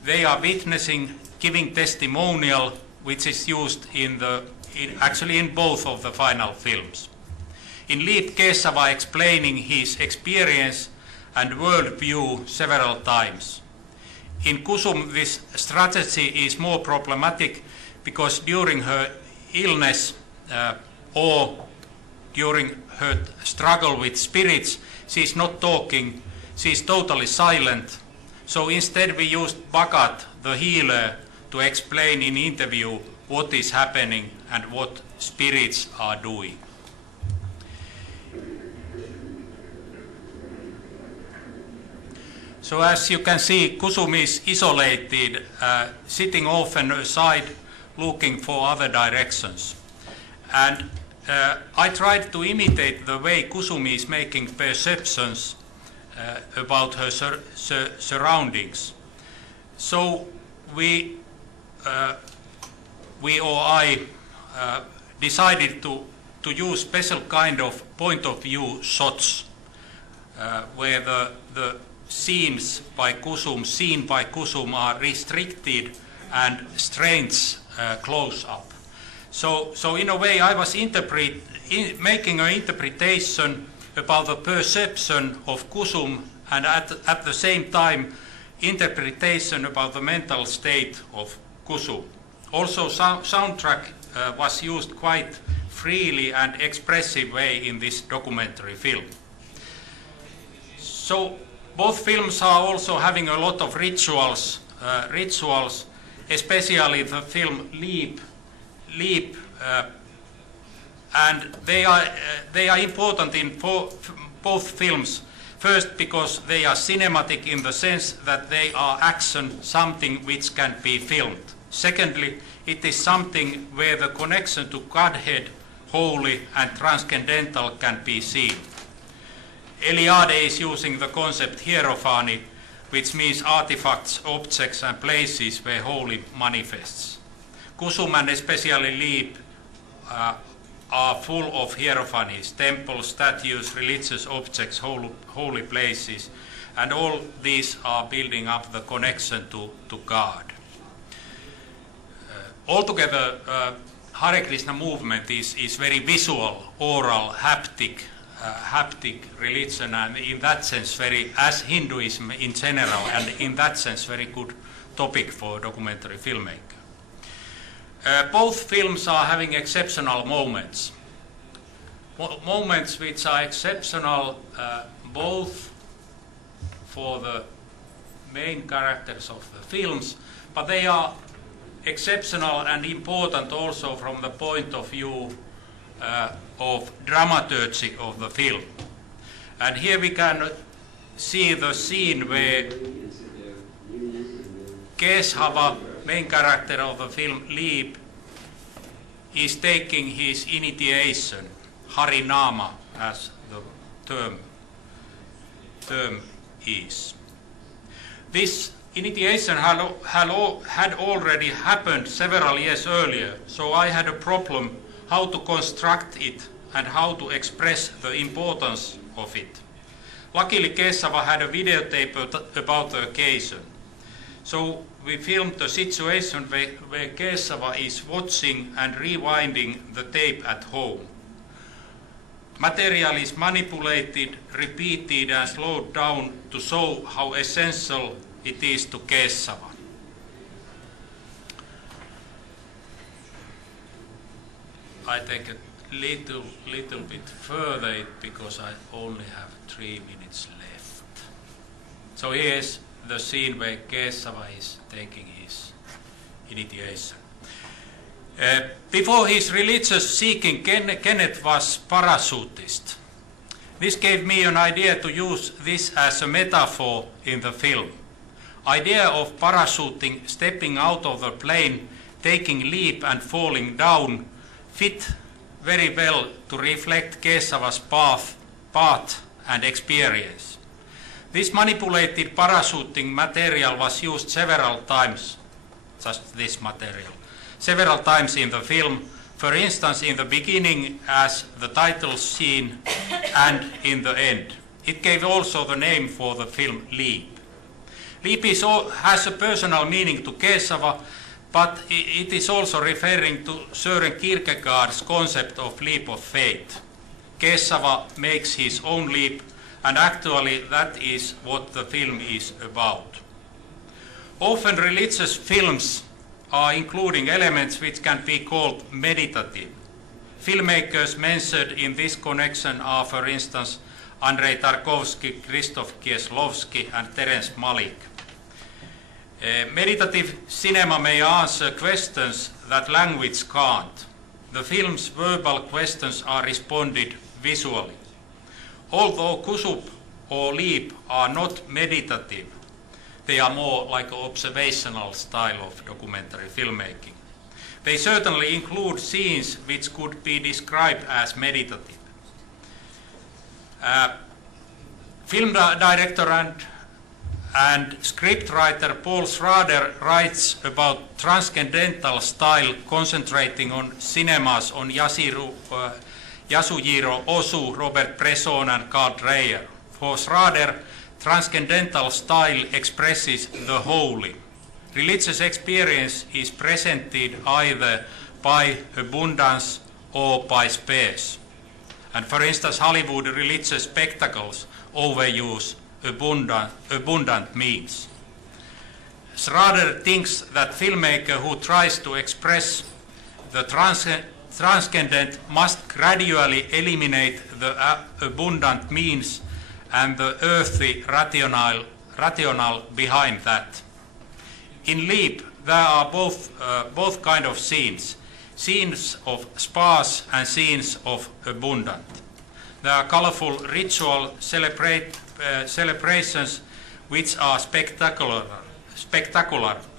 They are witnessing, giving testimonial, which is used actually in both of the final films. In Lead Kesava explaining his experience and worldview several times. In Kusum, this strategy is more problematic because during her illness or during her struggle with spirits, she is not talking, she is totally silent. So instead we used Bhagat, the healer, to explain in interview what is happening and what spirits are doing. So as you can see, Kusum is isolated, sitting often aside, looking for other directions. And I tried to imitate the way Kusum is making perceptions about her surroundings. So we or I decided to use special kind of point of view shots where the scenes by Kusum, seen by Kusum, are restricted and strange close up. So in a way I was making an interpretation about the perception of Kusum, and at the same time interpretation about the mental state of Kusum. Also soundtrack was used quite freely and expressive way in this documentary film. So both films are also having a lot of rituals, especially the film Leap, and they are important in both films. First, because they are cinematic in the sense that they are action, something which can be filmed. Secondly, it is something where the connection to Godhead, holy and transcendental, can be seen. Eliade is using the concept hierophany, which means artifacts, objects and places where holy manifests. Kusum and especially Leap are full of hierophanies, temples, statues, religious objects, holy places, and all these are building up the connection to God. Altogether, Hare Krishna movement is very visual, oral, haptic religion, and in that sense very, as Hinduism in general, and in that sense very good topic for documentary filmmaker. Both films are having exceptional moments. Moments which are exceptional both for the main characters of the films, but they are exceptional and important also from the point of view of dramaturgy of the film. And here we can see the scene where Kesava, main character of the film Leap, is taking his initiation, Harinama as the term is. This initiation had already happened several years earlier, so I had a problem how to construct it and how to express the importance of it. Luckily, Kesava had a videotape about the occasion. So we filmed the situation where Kesava is watching and rewinding the tape at home. Material is manipulated, repeated and slowed down to show how essential it is to Kesava. I take a little bit further because I only have 3 minutes left. So here's the scene where Kesava is taking his initiation. Before his religious seeking, Kenneth was parachutist. This gave me an idea to use this as a metaphor in the film. Idea of parachuting, stepping out of the plane, taking leap and falling down fit very well to reflect Keesava's path and experience. This manipulated parachuting material was used several times, just this material, several times in the film, for instance in the beginning as the title scene and in the end. It gave also the name for the film Leap. Leap has a personal meaning to Keesava, but it is also referring to Søren Kierkegaard's concept of leap of faith. Keesava makes his own leap, and actually that is what the film is about. Often religious films are including elements which can be called meditative. Filmmakers mentioned in this connection are, for instance, Andrei Tarkovsky, Krzysztof Kieslowski, and Terence Malick. Meditative cinema may answer questions that language can't. The film's verbal questions are responded visually. Although Kusup or Leap are not meditative, they are more like an observational style of documentary filmmaking. They certainly include scenes which could be described as meditative. Film director and scriptwriter Paul Schrader writes about transcendental style, concentrating on cinemas on Yasujiro Ozu, Robert Bresson, and Carl Dreyer. For Schrader, transcendental style expresses the holy. Religious experience is presented either by abundance or by space. And for instance, Hollywood religious spectacles overuse abundant means. Schrader thinks that filmmaker who tries to express the transcendent must gradually eliminate the abundant means and the earthly rational behind that. In Leap, there are both kind of scenes of sparse and scenes of abundant. There are colorful ritual celebrations which are spectacular.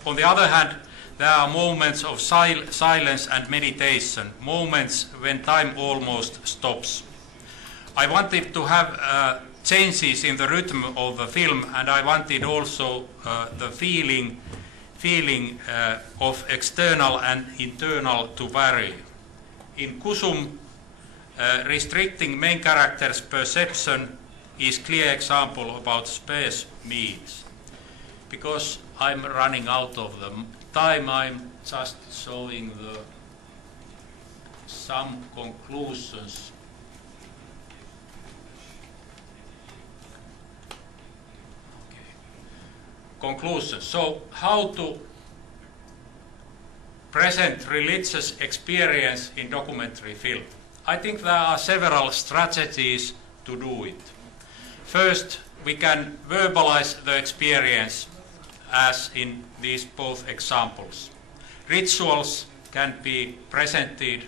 On the other hand, there are moments of silence and meditation, moments when time almost stops. I wanted to have changes in the rhythm of the film, and I wanted also the feeling of external and internal to vary. In Kusum, restricting main character's perception is clear example about space means. Because I'm running out of the time, I'm just showing some conclusions. Conclusions. So, how to present religious experience in documentary film? I think there are several strategies to do it. First, we can verbalize the experience as in these both examples. Rituals can be presented,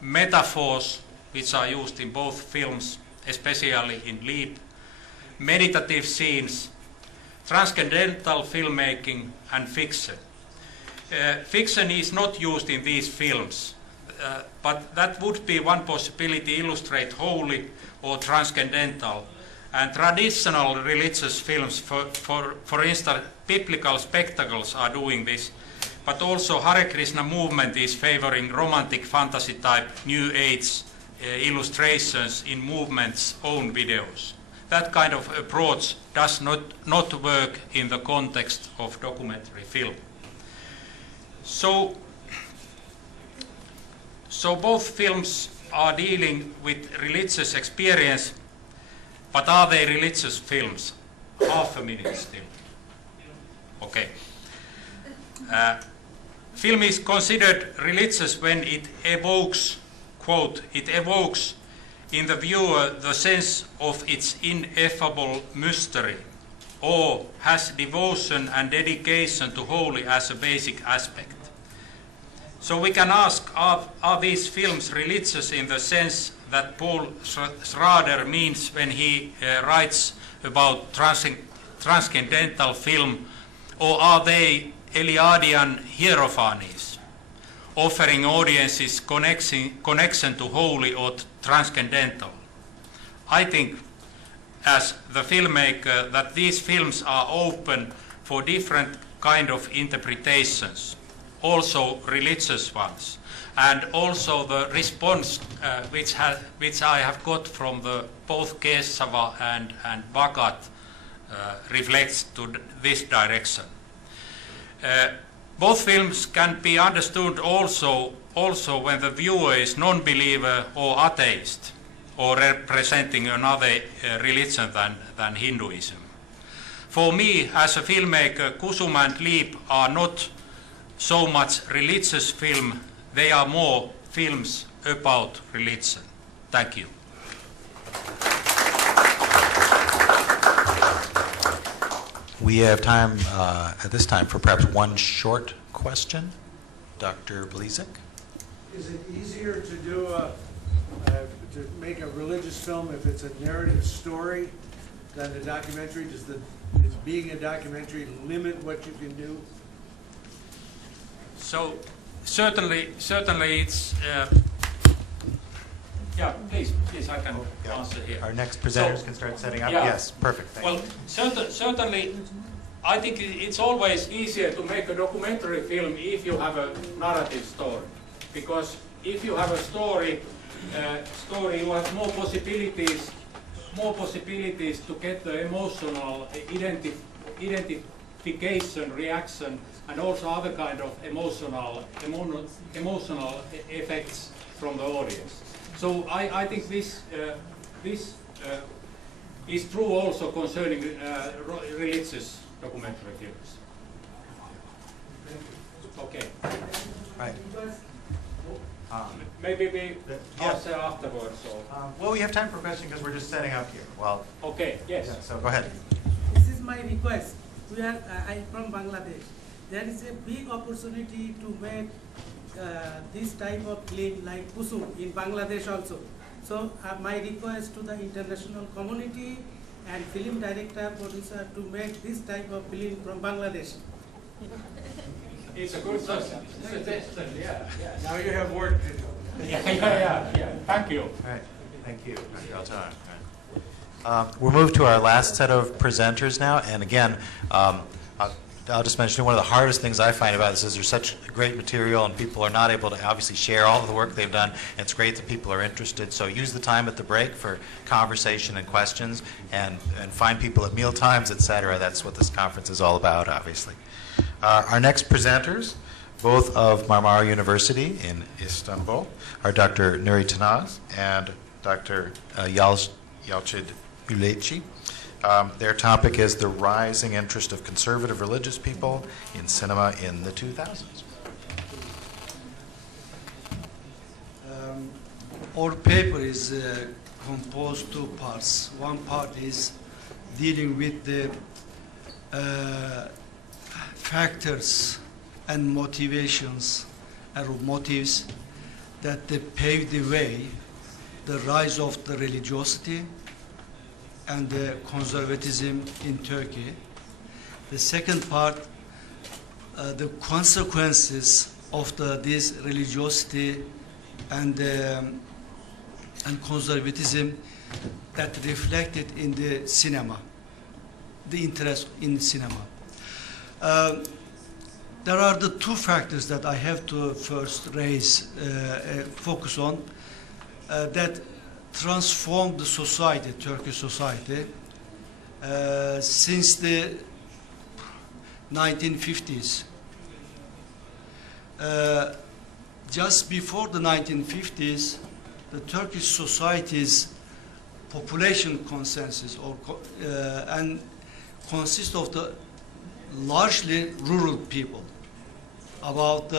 metaphors which are used in both films, especially in Leap, meditative scenes, transcendental filmmaking, and fiction. Fiction is not used in these films, but that would be one possibility to illustrate holy or transcendental. And traditional religious films, for instance, biblical spectacles are doing this, but also Hare Krishna movement is favoring romantic fantasy type New Age illustrations in movement's own videos. That kind of approach does not work in the context of documentary film. So both films are dealing with religious experience, but are they religious films? Half a minute still. Okay. Film is considered religious when it evokes, quote, it evokes in the viewer the sense of its ineffable mystery, or has devotion and dedication to holy as a basic aspect. So we can ask, are these films religious in the sense that Paul Schrader means when he writes about transcendental film, or are they Eliadian hierophanies? offering audiences connection to holy or transcendental. I think, as the filmmaker, that these films are open for different kind of interpretations, also religious ones, and also the response which I have got from both Kesava and Bhagat reflects to this direction. Both films can be understood also when the viewer is non-believer or atheist, or representing another religion than Hinduism. For me, as a filmmaker, Kusum and Leap are not so much religious film, they are more films about religion. Thank you. We have time at this time for perhaps one short question. Dr. Blizek? Is it easier to do to make a religious film if it's a narrative story than a documentary? Does being a documentary limit what you can do? So certainly it's yeah. Please, I can answer here. Our next presenters can start setting up. Yeah. Yes, perfect. Thank you. Certainly, I think it's always easier to make a documentary film if you have a narrative story, because if you have a story, you have more possibilities to get the emotional identification, reaction, and also other kind of emotional effects from the audience. So I think this is true also concerning religious documentary films. Okay. Right. Maybe we answer afterwards. Or Well, we have time for questions because we're just setting up here. Well, okay. Yes. yeah, so go ahead. This is my request. I'm from Bangladesh. There is a big opportunity to make this type of film like Kusum in Bangladesh also. So my request to the international community and film director, producer to make this type of film from Bangladesh. It's a good suggestion. Yeah. Now you have work to do. Yeah. Thank you. All right. Thank you, Dr. Aaltonen. We'll move to our last set of presenters now. And again, I'll just mention one of the hardest things I find about this is there's such great material and people are not able to obviously share all of the work they've done. And it's great that people are interested. So use the time at the break for conversation and questions and find people at meal times, etc. That's what this conference is all about, obviously. Our next presenters, both of Marmara University in Istanbul, are Dr. Nuri Tınaz and Dr. Yalçın Lüleci. Their topic is the rising interest of conservative religious people in cinema in the 2000s. Our paper is composed two parts. One part is dealing with the factors and motivations and motives that they pave the way, the rise of the religiosity and the conservatism in Turkey. The second part, the consequences of this religiosity and conservatism that reflected in the cinema, the interest in cinema. There are the two factors that I have to first raise, focus on, that transformed the society, Turkish society, since the 1950s. Just before the 1950s, the Turkish society's population consensus and consists of the largely rural people. About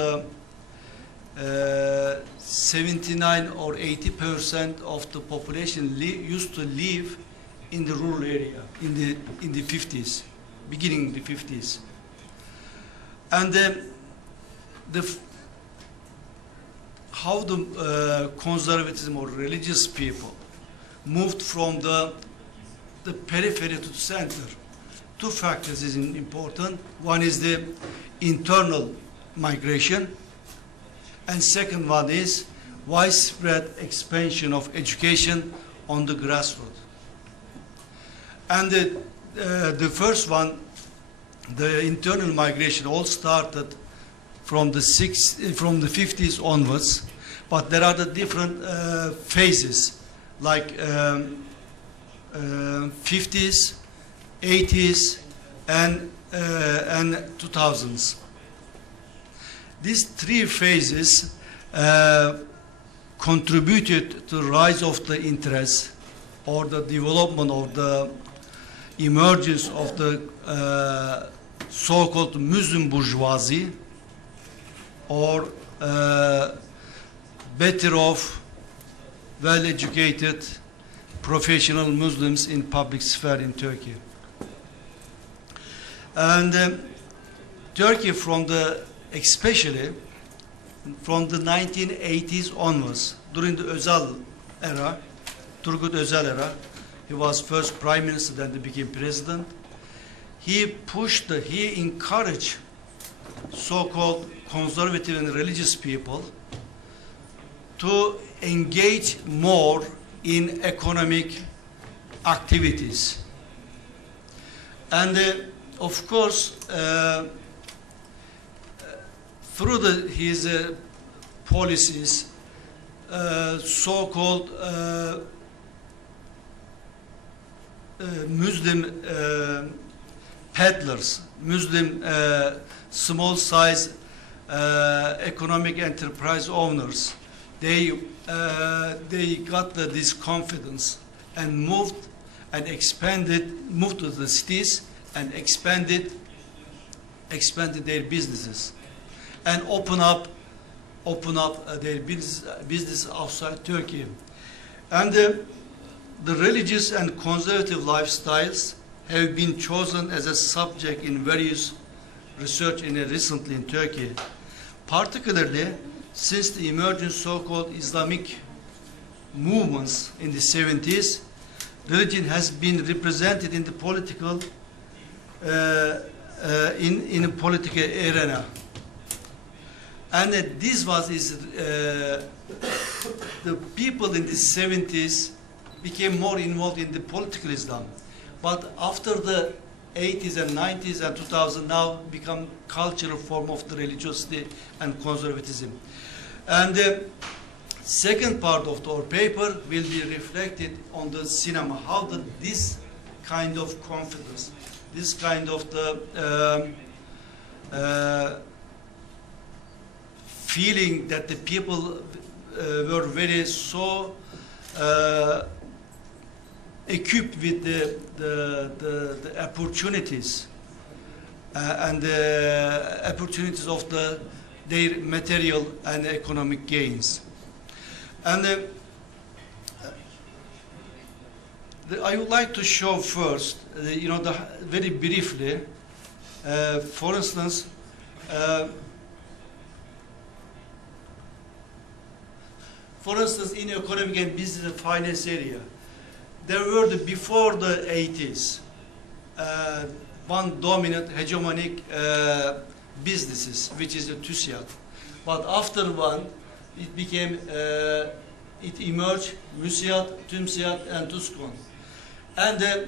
79 or 80% of the population used to live in the rural area in the 50s, beginning in the 50s. And how the conservatism or religious people moved from the periphery to the center. Two factors is important. One is the internal migration, And second one is widespread expansion of education on the grassroots. And the first one, the internal migration, all started from the 50s onwards, but there are the different phases, like 50s, 80s, and 2000s. These three phases contributed to the rise of the interest or the development of the emergence of the so-called Muslim bourgeoisie, or better off, well-educated, professional Muslims in public sphere in Turkey. And Turkey, especially from the 1980s onwards, during the Özal era, Turgut Özal era, he was first prime minister, then he became president. He encouraged so-called conservative and religious people to engage more in economic activities. And of course, through his policies, so-called Muslim peddlers, Muslim small size economic enterprise owners, they got this confidence and moved to the cities and expanded their businesses and open up their business outside Turkey. And the religious and conservative lifestyles have been chosen as a subject in various research recently in Turkey, particularly since the emergence of so-called Islamic movements in the 70s. Religion has been represented in the political in a political arena, and this was the people in the 70s became more involved in the political Islam, but after the 80s and 90s and 2000 now become cultural form of the religiosity and conservatism. And the second part of our paper will be reflected on the cinema, how this kind of confidence, this kind of the feeling that the people were very so equipped with the opportunities and the opportunities of their material and economic gains. And I would like to show first, very briefly, for instance, in economic and business and finance area, there were before the 80s, one dominant hegemonic businesses, which is the TÜSİAD. But after one, it became, it emerged, MÜSİAD, TÜMSİAD, and TUSKON. And the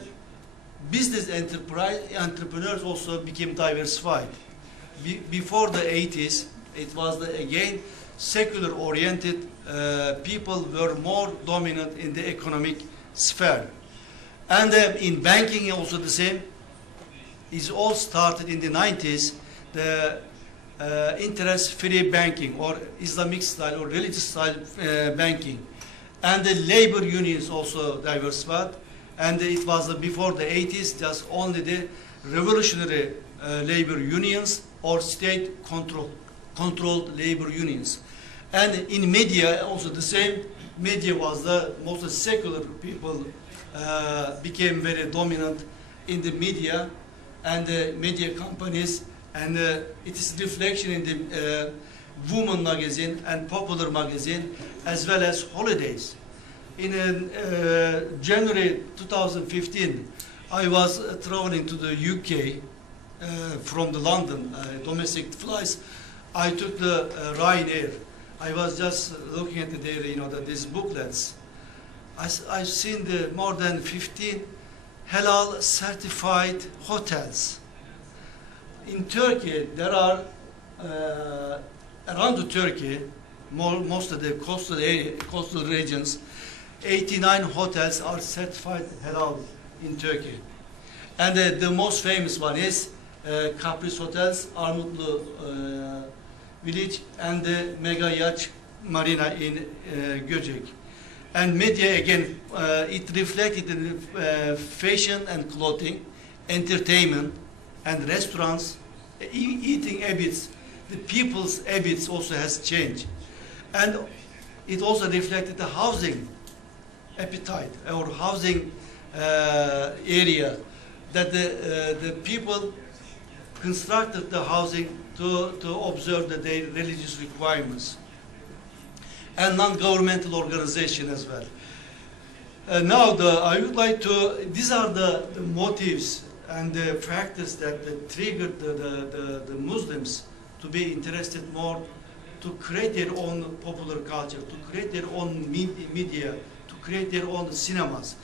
business entrepreneurs also became diversified. Before the 80s, it was again secular-oriented people were more dominant in the economic sphere. And in banking also the same. It all started in the 90s, the interest-free banking or Islamic style or religious style banking. And the labor unions also diversified. And it was before the 80s just only the revolutionary labor unions or state-controlled labor unions. And in media also the same. Media was the most secular people became very dominant in the media and the media companies, and it is reflection in the Woman magazine and Popular magazine as well as holidays. In January 2015, I was traveling to the UK from the London domestic flights. I took the Ryanair, I was just looking at these booklets. I've seen more than 15 halal certified hotels. In Turkey, there are around Turkey, most of the coastal regions, 89 hotels are certified halal in Turkey. And the most famous one is Kapris Hotels, Armutlu Village, and the Mega Yacht Marina in Göcek. And media, again, it reflected in fashion and clothing, entertainment, and restaurants, eating habits. The people's habits also has changed. And it also reflected the housing appetite or housing area, that the people constructed the housing to observe their religious requirements. And non-governmental organization as well. Now, I would like to, these are the motives and the factors that triggered the Muslims to be interested more to create their own popular culture, to create their own media, to create their own cinemas.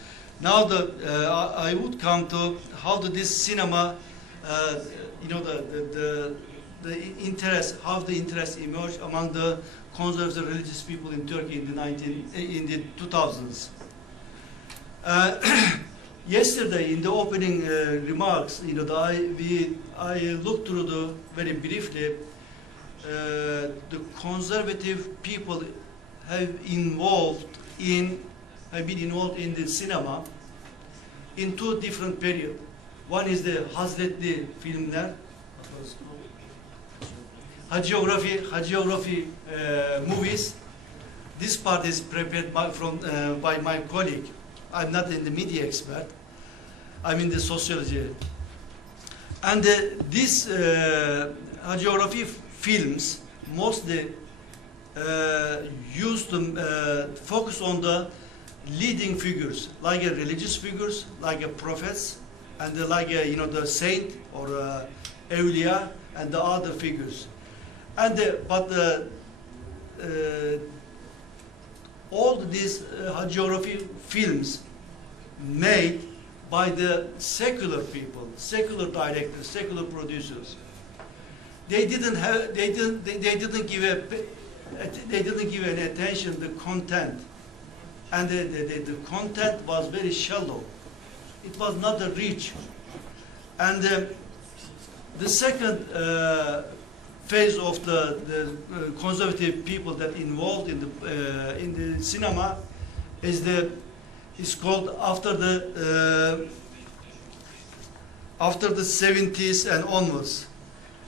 Now, I would come to how this cinema, the interest, how the interest emerged among the conservative religious people in Turkey in the 2000s. Yesterday, in the opening remarks, I looked through very briefly. The conservative people have been involved in the cinema in two different periods. One is the Hazretli filmler, hagiography movies. This part is prepared by my colleague. I'm not in the media expert. I'm in the sociology. And these hagiography films mostly used to focus on the leading figures, like religious figures, like prophets, and like the saint or Evliya and the other figures. And all these hagiography films made by the secular people, secular directors, secular producers. They didn't give any attention to the content, and the content was very shallow. It was not rich. And the second phase of the conservative people that involved in the cinema is called after the 70s and onwards.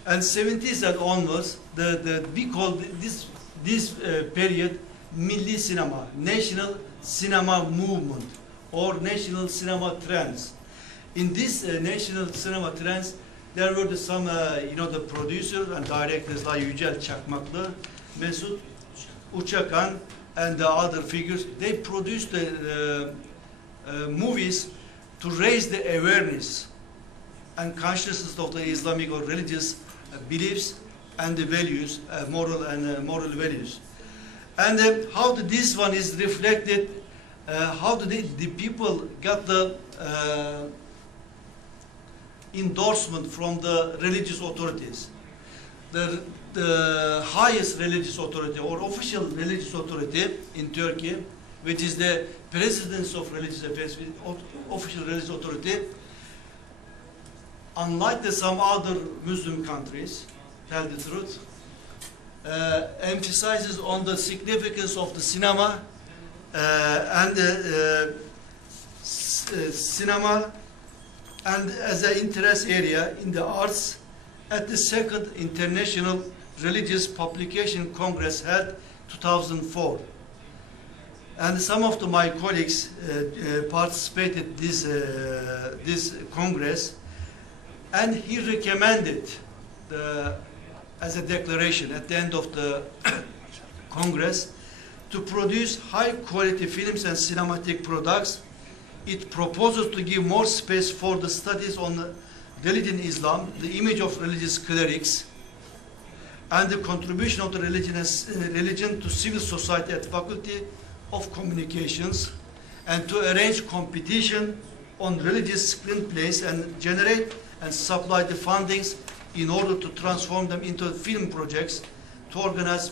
And 70s and onwards, we call this period Milli Cinema, National Cinema Movement, or National Cinema Trends. In this National Cinema Trends, there were some, the producers and directors like Yücel Çakmaklı, Mesut Uçakan, and the other figures. They produced movies to raise the awareness and consciousness of the Islamic or religious beliefs and the values, moral values. And how this one is reflected, how the people got the endorsement from the religious authorities. The highest religious authority or official religious authority in Turkey, which is the President of Religious Affairs, official religious authority, unlike some other Muslim countries, tell the truth, emphasizes on the significance of the cinema and cinema and as an interest area in the arts at the second International Religious Publication Congress held 2004. And some of my colleagues participated this Congress, and he recommended as a declaration at the end of the Congress to produce high quality films and cinematic products. It proposes to give more space for the studies on Lyden Islam, the image of religious clerics, and the contribution of the religion to civil society at Faculty of Communications, and to arrange competition on religious screenplays and generate and supply the fundings in order to transform them into film projects, to organize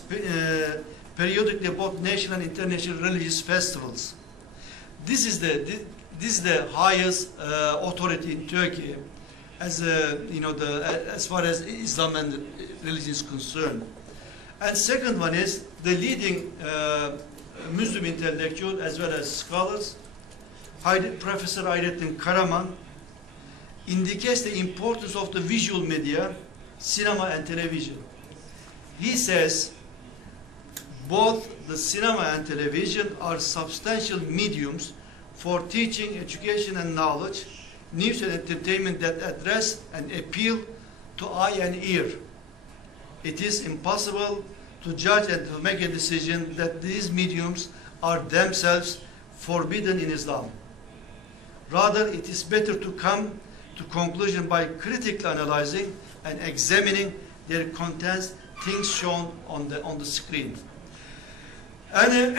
periodically both national and international religious festivals. This is the highest authority in Turkey, as as far as Islam and religion is concerned. And second one is the leading Muslim intellectual as well as scholars, Professor Hayrettin Karaman, indicates the importance of the visual media, cinema and television. He says both the cinema and television are substantial mediums for teaching, education and knowledge, news and entertainment that address and appeal to eye and ear. It is impossible to judge and to make a decision that these mediums are themselves forbidden in Islam. Rather, it is better to come to conclusion by critically analyzing and examining their contents, things shown on the screen. And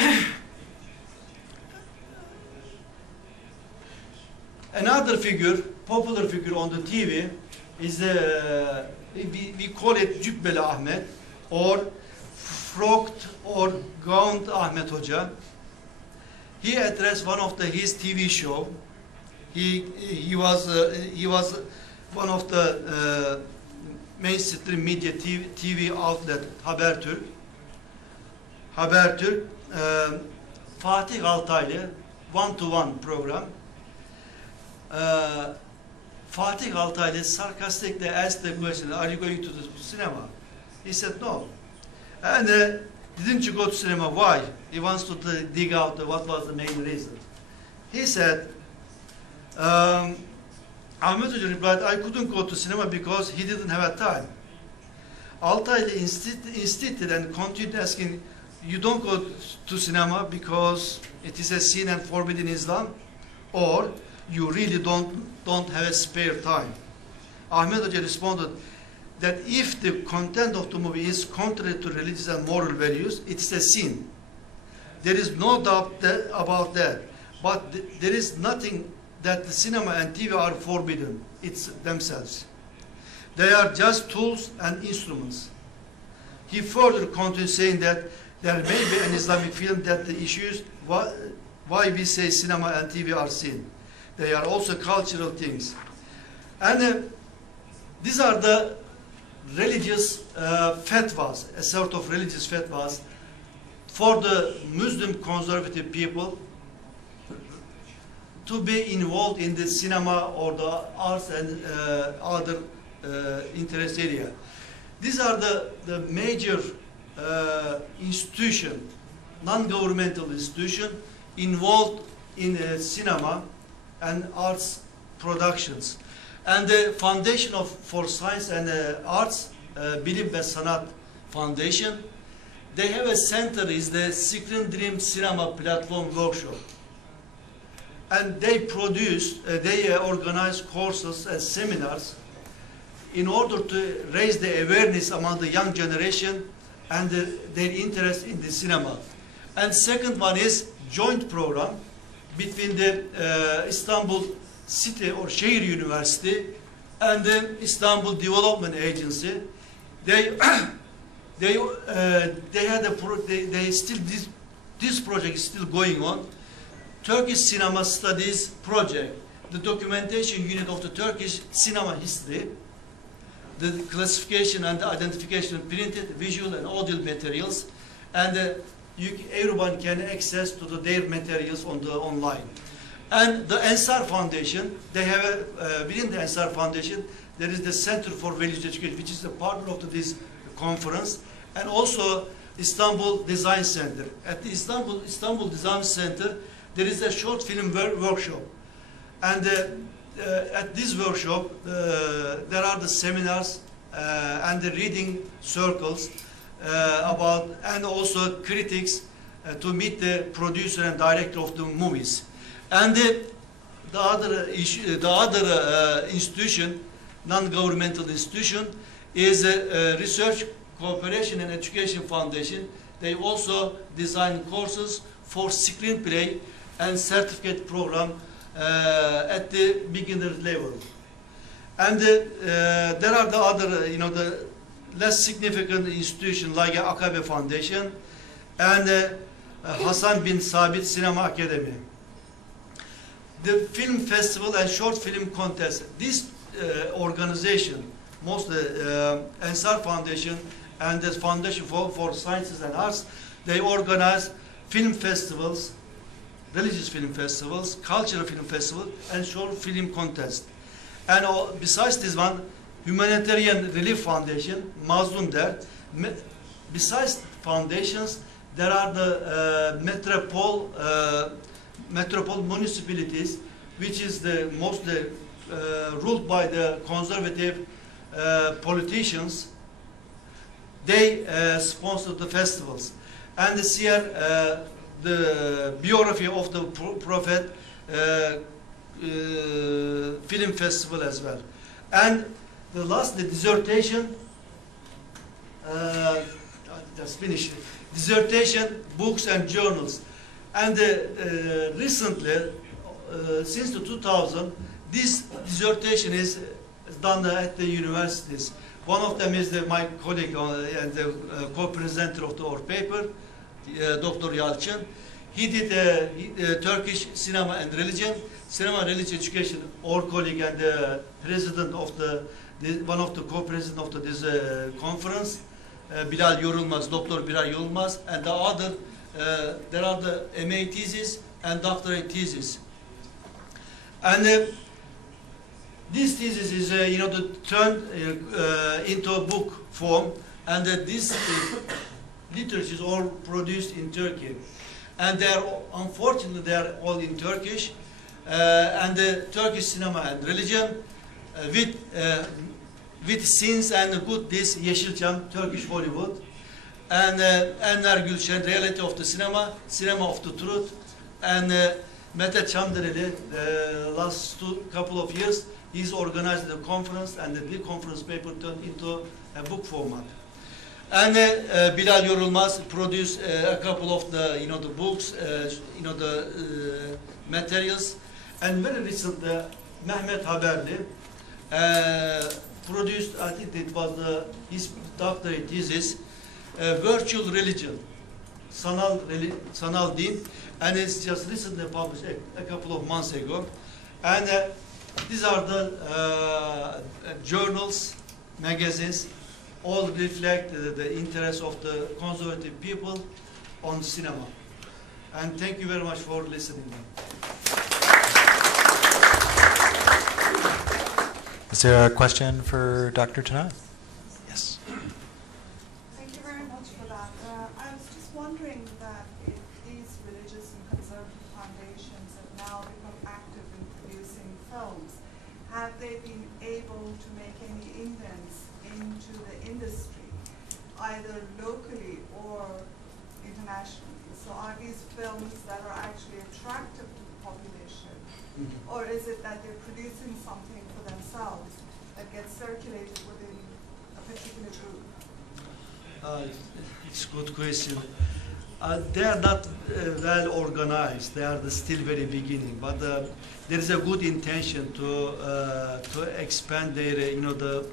another figure, popular figure on the TV, is we call it Cübbeli Ahmet, or frocked or gowned Ahmet Hoca. He addressed one of his TV show. He was one of the mainstream media TV outlet Habertürk. Fatih Altaylı one-to-one program. Fatih Altaylı sarcastically asked the question, "Are you going to the cinema?" He said, "No." And didn't you go to cinema? Why? He wants to dig out what was the main reason. He said, Ahmet Hoca replied, "I couldn't go to cinema because he didn't have a time." Altaylı insisted and continued asking, "You don't go to cinema because it is a sin and forbidden in Islam, or you really don't have a spare time?" Ahmet Hoca responded that if the content of the movie is contrary to religious and moral values, it's a sin. There is no doubt about that. But there is nothing that the cinema and TV are forbidden. It's themselves. They are just tools and instruments. He further continued saying that there may be an Islamic film that the issues why we say cinema and TV are sin. They are also cultural things. And these are the religious fatwas, a sort of religious fatwas for the Muslim conservative people to be involved in the cinema or the arts and other interest area. These are the major institution, non-governmental institution involved in cinema and arts productions. And the Foundation for Science and Arts, Bilim ve Sanat Foundation, they have a center, is the Screen Dream Cinema Platform Workshop. And they they organize courses and seminars in order to raise the awareness among the young generation and their interest in the cinema. And second one is joint program between the Istanbul City or Şehir University and the Istanbul Development Agency. They this project is still going on. Turkish Cinema Studies Project, the documentation unit of the Turkish cinema history, the classification and the identification of printed, visual and audio materials, and everyone can access to their materials on the online. And the Ensar Foundation, they have within the Ensar Foundation, there is the Center for Religious Education, which is a partner of this conference, and also Istanbul Design Center. At the Istanbul Design Center, there is a short film workshop. And at this workshop, there are the seminars and the reading circles and also critics to meet the producer and director of the movies. And the other institution, non-governmental institution, is a research Cooperation and Education Foundation, they also design courses for screenplay and certificate program at the beginner level. And there are the other, the less significant institutions like Akabe Foundation and Hasan bin Sabit Cinema Academy. The film festival and short film contest, this organization, mostly Ensar Foundation and the Foundation for Sciences and Arts, they organize film festivals, religious film festivals, cultural film festivals, and short film contest. And besides this one, Humanitarian Relief Foundation, Mazlum there. Besides foundations, there are the metropole municipalities, which is the mostly ruled by the conservative politicians. They sponsor the festivals. And this year, the biography of the Prophet film festival as well. And the last, the dissertation, just finished. Dissertation, books and journals. And recently, since the 2000, this dissertation is done at the universities. One of them is my colleague and the co-presenter of our paper, Dr. Yalçın. He did Turkish cinema and religion, cinema and religious education. Our colleague and the president of one of the co-president of this conference, Bilal Yorulmaz, Dr. Bilal Yorulmaz, and the other, there are the MA thesis and doctorate thesis. And this thesis is, turned into a book form, and this literature is all produced in Turkey. And unfortunately, they are all in Turkish, and the Turkish cinema and religion, with scenes and good this Yeşilçam, Turkish Hollywood, and Enver Gülşen, reality of the cinema, cinema of the truth, and Mete Çamdereli, the last couple of years, he's organized the conference, and the big conference paper turned into a book format. And Bilal Yorulmaz produced a couple of the, the books, the materials, and very recently, Mehmet Haberli produced, I think it was his doctorate thesis, Virtual Religion, Sanal Din, and it's just recently published a couple of months ago. And these are the journals, magazines, all reflect the interest of the conservative people on cinema. And thank you very much for listening. Is there a question for Dr. Tınaz? Yes. Thank you very much for that. I was just wondering that if these religious and conservative foundations have now become active in producing films, have they been able to make any indents into the industry, either locally or internationally? So are these films that are actually attractive to the population, or is it that they're producing something for themselves that gets circulated within a particular group? It's a good question. They are not well organized. They are still very beginning, but there is a good intention to expand their, the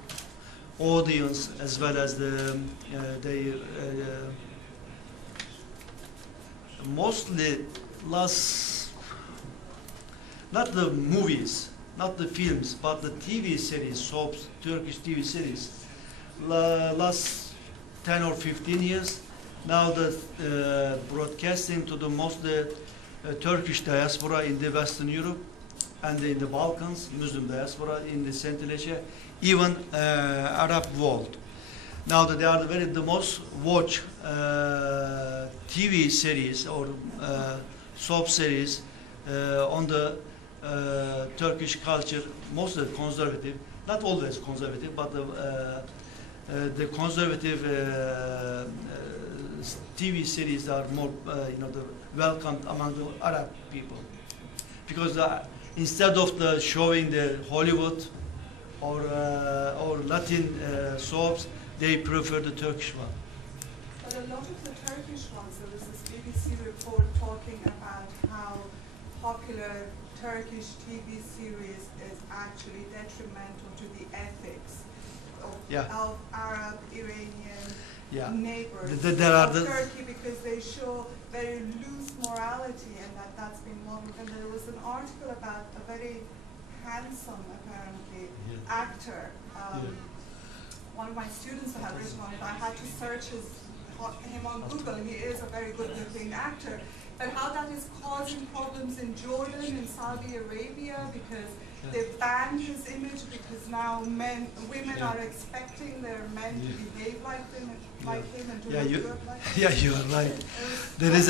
audience as well as their mostly not the movies, not the films, but the TV series, soaps, Turkish TV series. Last 10 or 15 years, now the broadcasting to the mostly Turkish diaspora in the Western Europe and in the Balkans, Muslim diaspora in the Central Asia, even Arab world. Now that they are the most watched TV series or soap series on the Turkish culture, mostly conservative, not always conservative, but the conservative TV series are more, welcomed among the Arab people, because instead of showing the Hollywood or Latin soaps, they prefer the Turkish one. But a lot of the Turkish ones, there was this BBC report talking about how popular Turkish TV series is actually detrimental to the ethics of Arab, Iranian neighbors of Turkey, because they show very loose morality, and that's been modeled. And there was an article about a very handsome, apparently, actor. One of my students had written on it. I had to search him on Google. He is a very good-looking actor. But how that is causing problems in Jordan and Saudi Arabia, because they've banned his image, because now women are expecting their men to behave like him and to look good like him. Yeah, you are right. There is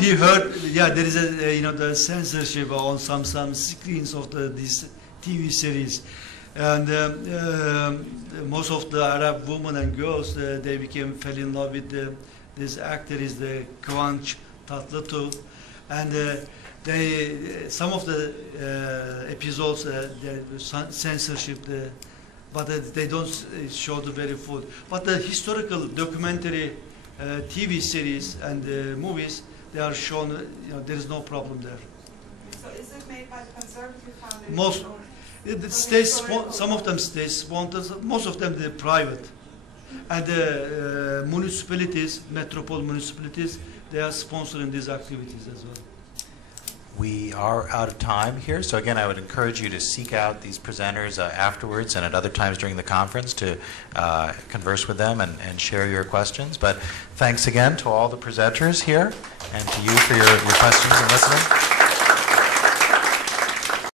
we heard, there is the censorship on some screens of this TV series. And most of the Arab women and girls, they fell in love with this actor, is the Kıvanç Tatlıtuğ, and some of the episodes, censorship, but they don't show the very full. But the historical documentary TV series and movies, they are shown. There is no problem there. So is it made by the Conservative Foundation? Most. Some of them state sponsored, most of them they're private. And the municipalities, metropole municipalities, they are sponsoring these activities as well. We are out of time here, so again, I would encourage you to seek out these presenters afterwards and at other times during the conference to converse with them and share your questions. But thanks again to all the presenters here and to you for your questions and listening.